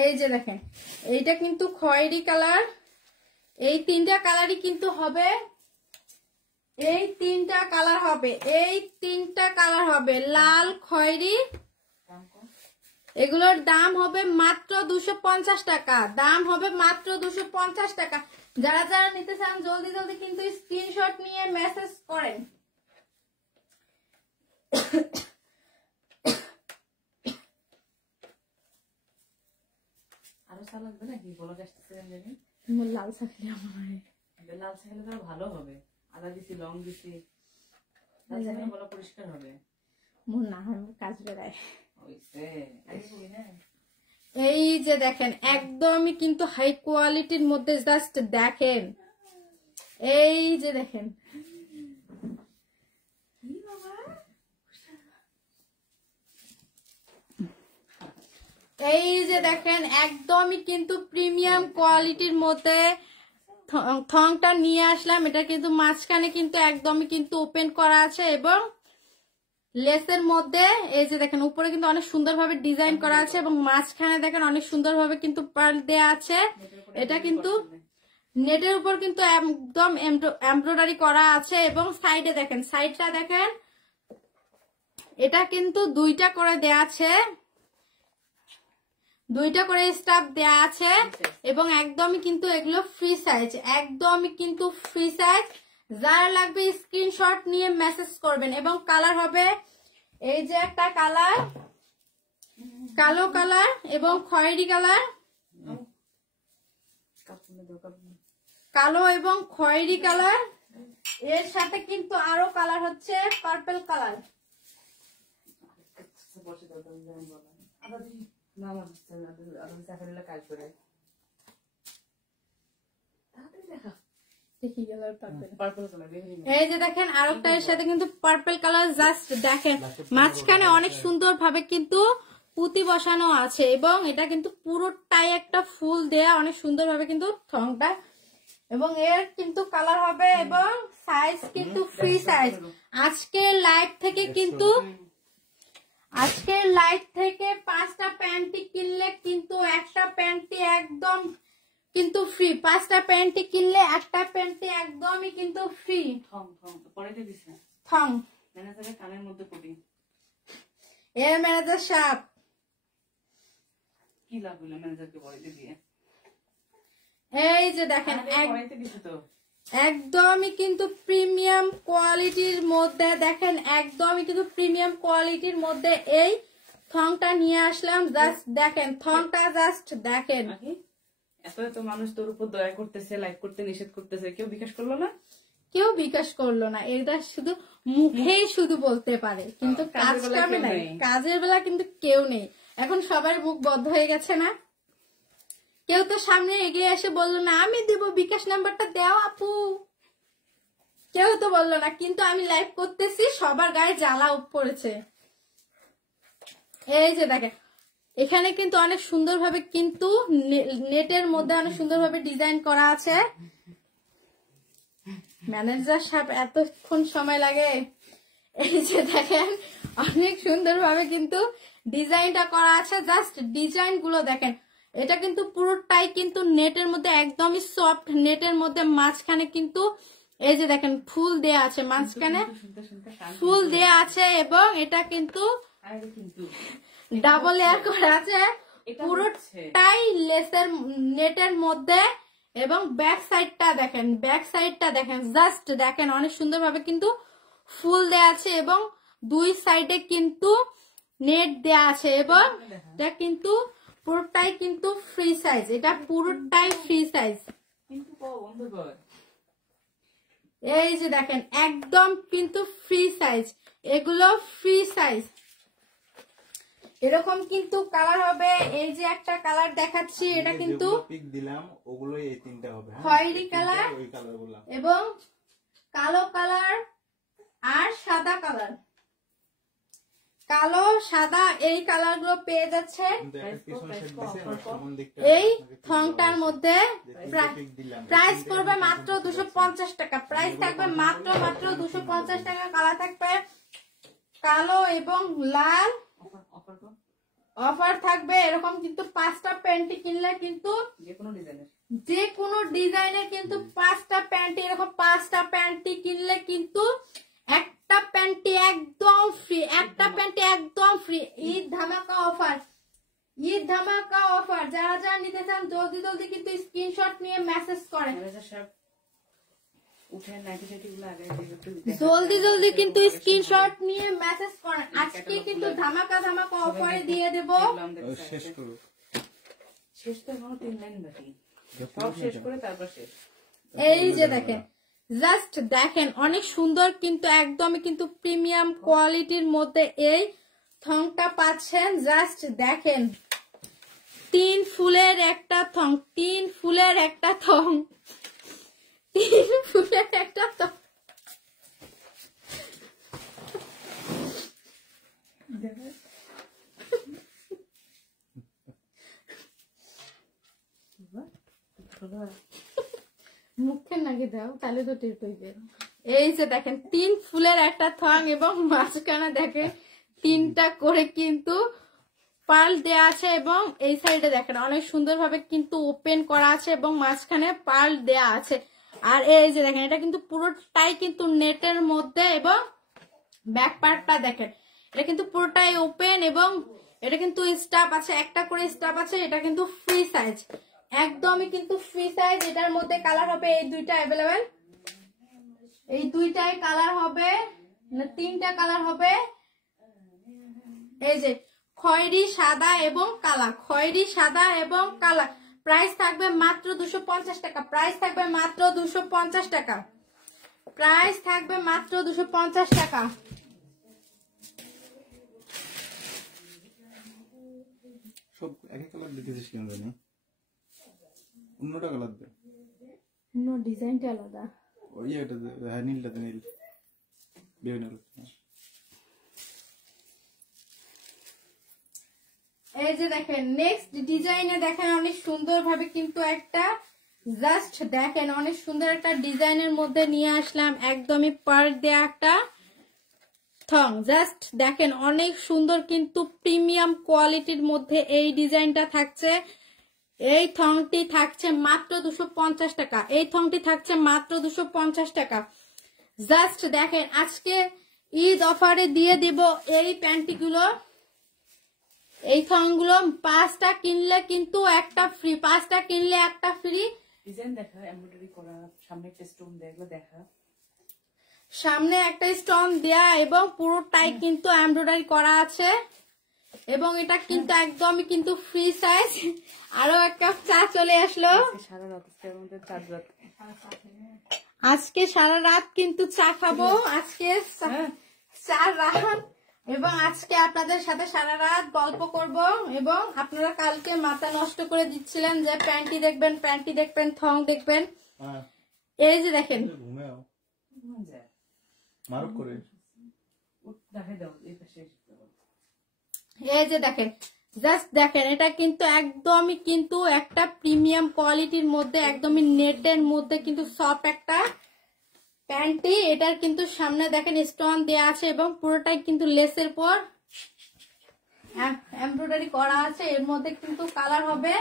এই যে দেখেন এইটা কিন্তু খয়েরি কালার। এই 3টা কালারই কিন্তু হবে, এই 3টা কালার হবে, এই 3টা কালার হবে লাল খয়েরি। এগুলোর দাম হবে মাত্র 250 টাকা। দাম হবে মাত্র 250 টাকা। যারা যারা নিতে চান জলদি জলদি কিন্তু স্ক্রিনশট নিয়ে মেসেজ করেন। আরো চা লাগবে নাকি? বলা আসতেছিলেন জানি লাল চা খেলে আমার লাল চা খেলে তো ভালো হবে। আদা দিছি, লং দিছি, লাল চা খেলে গলা পরিষ্কার হবে। মন না হয় কাজ বেড়ায়। হ্যাঁ, এই যে দেখেন একদমই কিন্তু হাই কোয়ালিটির মধ্যে। জাস্ট দেখেন এই যে দেখেন, এই যে দেখেন একদমই কিন্তু প্রিমিয়াম কোয়ালিটির মধ্যে থংটা নিয়ে আসলাম। এটা কিন্তু মাঝখানে কিন্তু একদমই কিন্তু ওপেন করা আছে, এবং লেসের মধ্যে এই যে দেখেন উপরে কিন্তু অনেক সুন্দরভাবে ডিজাইন করা আছে, এবং মাঝখানে দেখেন অনেক সুন্দরভাবে কিন্তু পার্ল দেয়া আছে। এটা কিন্তু নেটের উপর কিন্তু একদম এমব্রয়ডারি করা আছে। এবং সাইডে দেখেন, সাইডটা দেখেন এটা কিন্তু 2টা করে দেয়া আছে, 2টা করে স্টাফ দেয়া আছে, এবং একদমই কিন্তু এগুলো ফ্রি সাইজ, একদমই কিন্তু ফ্রি সাইজ। যারা লাগবে স্ক্রিনশট নিয়ে মেসেজ করবেন। এবং কালার হবে এই যে একটা কালার, কালো কালার এবং খয়েরি কালার, কালো এবং খয়েরি কালার। এর সাথে কিন্তু আরো কালার হচ্ছে পার্পল কালার। এই যে দেখেন আরেকটা এর সাথে কিন্তু পার্পল কালার। জাস্ট দেখেন মাঝখানে অনেক সুন্দর ভাবে কিন্তু পুঁতি বসানো আছে, এবং এটা কিন্তু পুরোটাই একটা ফুল দেয়া অনেক সুন্দর ভাবে কিন্তু থংটা। এবং এর কিন্তু কালার হবে, এবং সাইজ কিন্তু ফ্রি সাইজ। আজকে লাইভ থেকে কিন্তু আজকের লাইট থেকে 5টা প্যান্টি কিনলে কিন্তু একটা প্যান্টি একদম কিন্তু ফ্রি। 5টা প্যান্টি কিনলে একটা প্যান্টি একদমই কিন্তু ফ্রি। থং থং পরাইতে দিছে থং ম্যানেজারের কানের মধ্যে পড়ি এর ম্যানেজার সাহেব কি লাভ হলো ম্যানেজারকে পরাইতে দিয়ে? এই যে দেখেন পরাইতে দিছে তো একদমই কিন্তু প্রিমিয়াম কোয়ালিটির মধ্যে, দেখেন একদমই কিন্তু প্রিমিয়াম কোয়ালিটির মধ্যে এই থংটা নিয়ে আসলাম। জাস্ট দেখেন থংটা, জাস্ট দেখেন। এত এত মানুষ তোর উপর দয়া করতেছে, লাইক করতে নিষেধ করতেছে, কেউ বিকাশ করলো না? কেউ বিকাশ করলো না। এটা শুধু মুখেই শুধু বলতে পারে, কিন্তু কাজ কামে নাই। কাজের বেলা কিন্তু কেউ নেই। এখন সবার মুখ বদ্ধ হয়ে গেছে না? কেউ তো সামনে এগিয়ে এসে বললো না আমি দেব, বিকাশ নাম্বারটা দাও আপু, কেউ তো বললো না। কিন্তু আমি লাইভ করতেছি, সবার গায়ে জ্বালা পড়েছে। এই যে দেখেন এখানে কিন্তু অনেক সুন্দরভাবে কিন্তু নেটের মধ্যে অনেক সুন্দরভাবে ডিজাইন করা আছে। ম্যানেজার সাহেব এতক্ষণ সময় লাগে। এই যে দেখেন অনেক সুন্দরভাবে কিন্তু ডিজাইনটা করা আছে। জাস্ট ডিজাইন গুলো দেখেন। এটা কিন্তু পুরোটাই কিন্তু নেটের মধ্যে একদমই সফট নেটের মধ্যে, মাঝখানে কিন্তু এই যে দেখেন ফুল দেয়া আছে, মাঝখানে ফুল দেয়া আছে এবং এটা কিন্তু ডাবল লেয়ার করা আছে পুরোটাই লেসের নেটের মধ্যে। এবং ব্যাক সাইডটা দেখেন, ব্যাক সাইডটা দেখেন, জাস্ট দেখেন অনেক সুন্দরভাবে কিন্তু ফুল দেয়া আছে এবং দুই সাইডে কিন্তু নেট দেয়া আছে এবং এটা কিন্তু পুরোটাই কিন্তু ফ্রি সাইজ। এটা পুরোটাই ফ্রি সাইজ। এই যে দেখেন একদম কিন্তু ফ্রি সাইজ, এগুলো ফ্রি সাইজ। এরকম কিন্তু কালার হবে। এই যে একটা কালার দেখাচ্ছি, এটা কিন্তু পিক দিলাম, ওগুলোই এই তিনটা হবে। খয়েরি কালার এবং কালো কালার আর সাদা কালার। কালো সাদা এই কালার গুলো পেয়ে যাচ্ছে এই থংটার মধ্যে। প্রাইস করবে মাত্র 250 টাকা। প্রাইস থাকবে মাত্র 250 টাকা। কালার থাকবে কালো এবং লাল। অফার থাকবে এরকম কিন্তু 5টা প্যান্টি কিনলে কিন্তু যে কোনো ডিজাইনের কিন্তু 5টা প্যান্টি, এরকম 5টা প্যান্টি কিনলে কিন্তু একটা প্যান্টি একদম ফ্রি। একটা প্যান্টি একদম ফ্রি। ঈদ ধামাকা অফার, ঈদ ধামাকা অফার। যারা যারা নিতে চান জলদি জলদি কিন্তু স্ক্রিনশট নিয়ে মেসেজ করেন। জলদি জলদি কিন্তু স্ক্রিনশট নিয়ে মেসেজ করেন। আজকে কিন্তু ধামাকা ধামাকা অফারে দিয়ে দেব। শেষ করো, শেষ তো এখনো 3 লাইন বাকি, সব শেষ করে তারপর শেষ। এই যে দেখেন, জাস্ট দেখেন অনেক সুন্দর কিন্তু একদমই কিন্তু প্রিমিয়াম কোয়ালিটির মধ্যে এই থংটা পাচ্ছেন। জাস্ট দেখেন 3 ফুলের একটা থং, 3 ফুলের একটা থং, 3 ফুলের একটা থং। মুখে নাকি দাও তাহলে তো টের পাইবে। এই যে দেখেন 3 ফুলের একটা থং এবং মাঝখানে দেখেন 3টা করে কিন্তু পার্ল দেয়া আছে এবং এই সাইডে দেখেন অনেক সুন্দরভাবে কিন্তু ওপেন করা আছে এবং মাঝখানে পার্ল দেয়া আছে। আর এই যে দেখেন এটা কিন্তু পুরোটাই কিন্তু নেটের মধ্যে এবং ব্যাক পার্টটা দেখেন এটা কিন্তু পুরোটাই ওপেন এবং এটা কিন্তু স্টাফ আছে, একটা করে স্টাফ আছে। এটা কিন্তু ফ্রি সাইজ, একদমই কিন্তু ফ্রি সাইজ। এটার মধ্যে কালার হবে এই দুইটা অ্যাভেলেবেল, এই দুইটাই কালার হবে না 3টা কালার হবে। এই যে খয়েরি সাদা এবং কালা, খয়েরি সাদা এবং কালা। প্রাইস থাকবে মাত্র 250 টাকা। প্রাইস থাকবে মাত্র 250 টাকা। প্রাইস থাকবে মাত্র 250 টাকা। সব এক কালার দিতেছিস কেন জানি? অন্যটা কালার দে, অন্য ডিজাইনটা আলাদা। ওই এটা হ্যাঁ নীলটা নীল বিভিন্ন। এই যে দেখেন নেক্সট ডিজাইনে দেখেন অনেক সুন্দর ভাবে কিন্তু একটা, জাস্ট দেখেন অনেক সুন্দর একটা ডিজাইনের মধ্যে নিয়ে আসলাম। একদমই পার্ল দেয়া একটা থং জাস্ট দেখেন অনেক সুন্দর কিন্তু প্রিমিয়াম কোয়ালিটির মধ্যে এই ডিজাইনটা থাকছে। এই থংটি থাকছে মাত্র 250 টাকা। এই থংটি থাকছে মাত্র 250 টাকা। জাস্ট দেখেন আজকে ঈদ অফারে দিয়ে দিব এই প্যান্টিগুলো, এই থংগুলো 5টা কিনলে কিন্তু একটা ফ্রি, 5টা কিনলে একটা ফ্রি। ডিজাইন দেখা, এমব্রয়ডারি করা, সামনে একটা স্টোন দেখলো দেখা, সামনে একটা স্টোন দেয়া এবং পুরোটাই কিন্তু এমব্রয়ডারি করা আছে এবং এটা কিন্তু একদমই কিন্তু ফ্রি সাইজ। আরো এক কাপ চা চলে আসলো। সারা রাত চার রাত, আজকে সারা রাত কিন্তু চা খাবো, আজকে 4 রাত এবং আজকে আপনাদের সাথে সারা রাত গল্প করব। এবং আপনারা কালকে মাথা নষ্ট করে দিচ্ছিলেন যে প্যান্টি দেখবেন, প্যান্টি দেখবেন, থং দেখবেন। এই যে দেখেন এই যে দেখেন জাস্ট দেখেন এটা কিন্তু একদমই কিন্তু একটা প্রিমিয়াম কোয়ালিটির মধ্যে, একদমই নেটের মধ্যে কিন্তু সফট একটা প্যান্টি। এটার কিন্তু সামনে দেখেন স্টোন দেয়া আছে এবং পুরোটাই কিন্তু লেসের পর এমব্রয়ডারি করা আছে। এর মধ্যে কিন্তু কালার হবে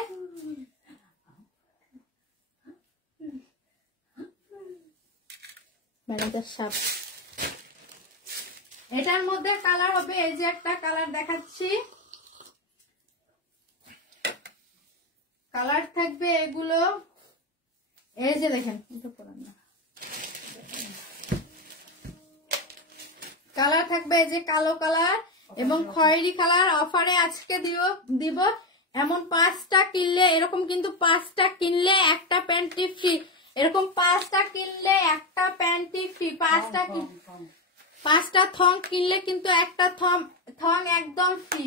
এটার মধ্যে কালার হবে, এই যে একটা কালার দেখাচ্ছি, কালার থাকবে এগুলো। এই যে দেখেন এটা পড়ান না, কালার থাকবে এই যে কালো কালার এবং খয়েরি কালার। অফারে আজকে দিব এমন 5টা কিনলে, এরকম কিন্তু 5টা কিনলে একটা প্যান্টি ফ্রি, এরকম 5টা কিনলে একটা প্যান্টি ফ্রি, 5টা থং কিনলে কিন্তু একটা থং একদম ফ্রি,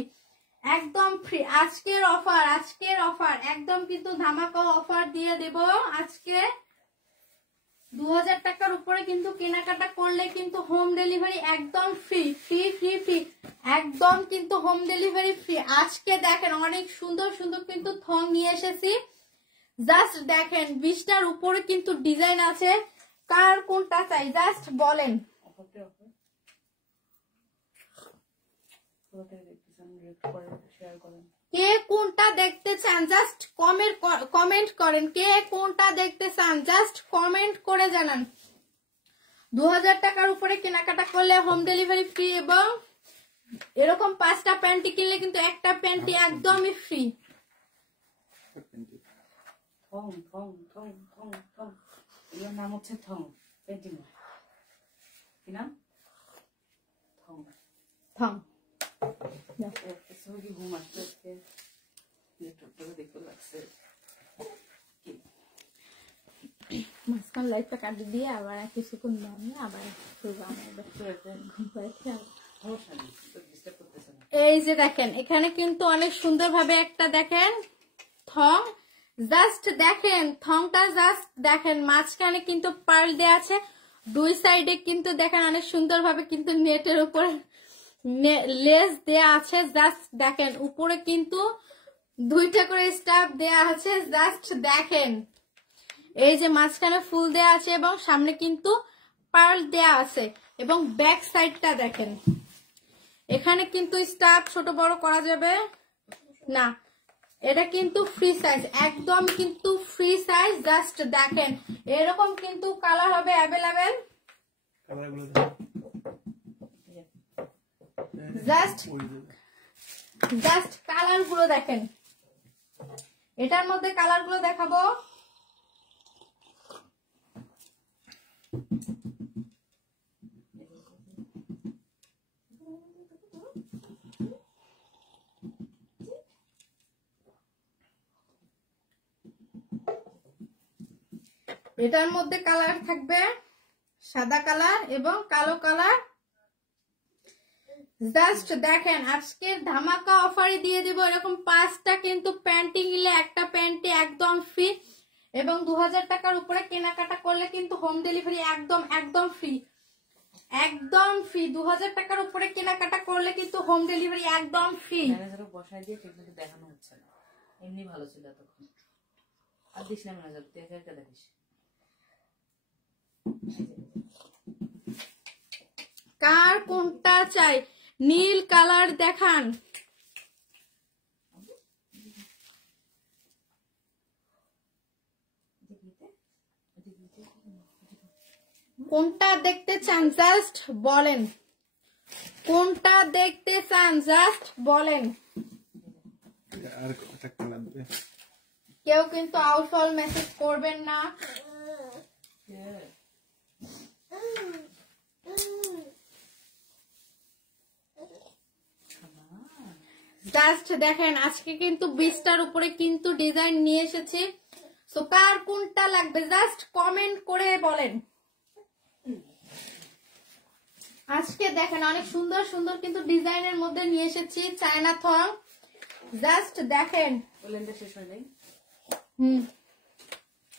একদম ফ্রি। আজকের অফার, আজকের অফার একদম কিন্তু ধামাকা অফার দিয়ে দেব আজকে। 2000 টাকার উপরে কিন্তু কেনাকাটা করলে কিন্তু হোম ডেলিভারি একদম ফ্রি, ফ্রি ফ্রি ফ্রি, একদম কিন্তু হোম ডেলিভারি ফ্রি। আজকে দেখেন অনেক সুন্দর সুন্দর কিন্তু থং নিয়ে এসেছি। জাস্ট দেখেন 20টার উপরে কিন্তু ডিজাইন আছে, কার কোনটা চাই জাস্ট বলেন। কে কোনটা দেখতে চান জাস্ট কমেন্ট করেন, কে কোনটা দেখতে চান জাস্ট কমেন্ট করে জানান। 2000 টাকার উপরে কেনাকাটা করলে হোম ডেলিভারি ফ্রি এবং এরকম 5টা প্যান্টি কিনলে কিন্তু একটা প্যান্টি একদমই ফ্রি। এর নাম হচ্ছে থং প্যান্টি, কি নাম? থং। ঘুম আসতে দেখতে লাগছে, মাঝখান লাইটটা কাটি দিয়ে আবার কিছুক্ষণ আবার এই যে দেখেন এখানে কিন্তু অনেক সুন্দর ভাবে একটা দেখেন থং, জাস্ট দেখেন থংটা, জাস্ট দেখেন মাঝখানে কিন্তু পার্ল দেয়া আছে, দুই সাইডে কিন্তু দেখেন অনেক সুন্দর ভাবে কিন্তু নেটের উপর লেস দেয়া আছে। জাস্ট দেখেন উপরে কিন্তু 2টা করে স্টাফ দেয়া আছে। জাস্ট দেখেন এই যে মাঝখানে ফুল দেয়া আছে এবং সামনে কিন্তু পার্ল দেয়া আছে এবং ব্যাক সাইডটা দেখেন, এখানে কিন্তু স্টাফ ছোট বড় করা যাবে না, এটা কিন্তু ফ্রি সাইজ, একদম কিন্তু ফ্রি সাইজ। জাস্ট দেখেন এরকম কিন্তু কালার হবে অ্যাভেলেবেল। জাস্ট কালার গুলো দেখেন, এটার মধ্যে কালার গুলো দেখাবো। এটার মধ্যে কালার থাকবে সাদা কালার এবং কালো কালার। জাস্ট দেখেন আজকের ধামাকা অফারে দিয়ে দিব এরকম 5টা কিন্তু প্যান্টি নিলে একটা প্যান্টি একদম ফ্রি এবং 2000 টাকার উপরে কেনাকাটা করলে কিন্তু হোম ডেলিভারি একদম একদম ফ্রি, একদম ফ্রি। 2000 টাকার উপরে কেনাকাটা করলে কিন্তু হোম ডেলিভারি একদম ফ্রি। বসাই দিয়ে ঠিকমতো দেখানো হচ্ছে না, এমনি ভালো ছিল তখন। আর দিস না ম্যানেজার, তুই একা একা দেখিস। কার কোনটা চাই? নীল কালার দেখান। কোনটা দেখতে চান জাস্ট বলেন, কোনটা দেখতে চান জাস্ট বলেন। আর একটা কালার দে। কেউ কিন্তু আউটফল মেসেজ করবেন না। জাস্ট দেখেন আজকে কিন্তু 20টার উপরে কিন্তু ডিজাইন নিয়ে এসেছি। সো কার কোনটা লাগবে জাস্ট কমেন্ট করে বলেন। আজকে দেখেন অনেক সুন্দর সুন্দর কিন্তু ডিজাইনের মধ্যে নিয়ে এসেছি চায়না থং। জাস্ট দেখেন। লেনটা শেষ হয় নাই?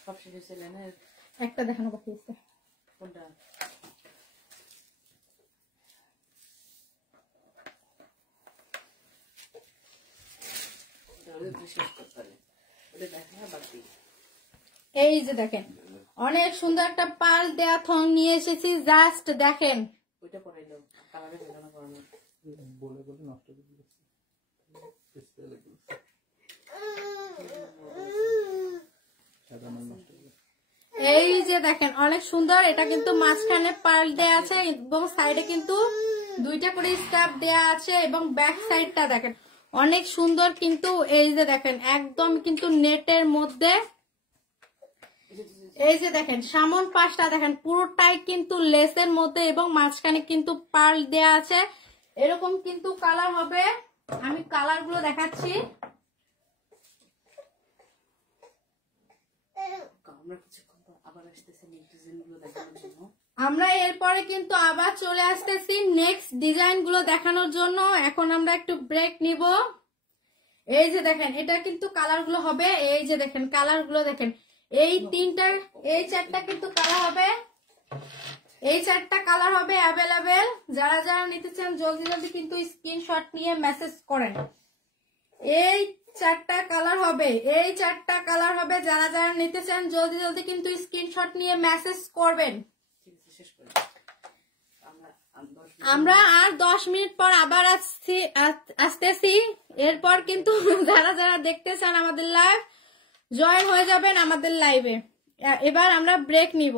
সব শেষ হয়েছে লেনের? একটা দেখানো বাকি আছে। কোনটা? এই যে দেখেন অনেক সুন্দর একটা পাল দেয়া থং নিয়ে এসেছি। জাস্ট দেখেন। ওইটা পরাইলো, কালারে বেদানা করানো। বলে বলে নষ্ট করে দিয়েছে। এই যে দেখেন অনেক সুন্দর। এটা কিন্তু মাঝখানে পার্ল দেয়া আছে এবং সাইডে কিন্তু 2টা করে স্টাফ দেয়া আছে এবং ব্যাক সাইডটা দেখেন অনেক সুন্দর কিন্তু। এই যে দেখেন একদম কিন্তু নেটের মধ্যে। এই যে দেখেন সামন পাশটা দেখেন পুরোটাই কিন্তু লেসের মধ্যে এবং মাঝখানে কিন্তু পার্ল দেয়া আছে। এরকম কিন্তু কালার হবে। আমি কালার গুলো দেখাচ্ছি। আমরা এরপরে কিন্তু আবার চলে আসতেছি নেক্সট ডিজাইন গুলো দেখানোর জন্য। এখন আমরা একটু ব্রেক নিব। এই যে দেখেন এটা কিন্তু কালার গুলো হবে। এই যে দেখেন কালার গুলো দেখেন। এই 4টা কিন্তু কালার হবে। এই 4টা কালার হবে অ্যাভেলেবেল। যারা যারা নিতে চান জলদি জলদি কিন্তু স্ক্রিনশট নিয়ে মেসেজ করেন। এই 4টা কালার হবে। এই 4টা কালার হবে। যারা যারা নিতে চান জলদি জলদি কিন্তু স্ক্রিনশট নিয়ে মেসেজ করবেন। আমরা আর 10 মিনিট পর আবার আসতেছি। এরপর কিন্তু যারা যারা দেখতে চান আমাদের লাইভ জয়েন হয়ে যাবেন আমাদের লাইভে। এবার আমরা ব্রেক নিব।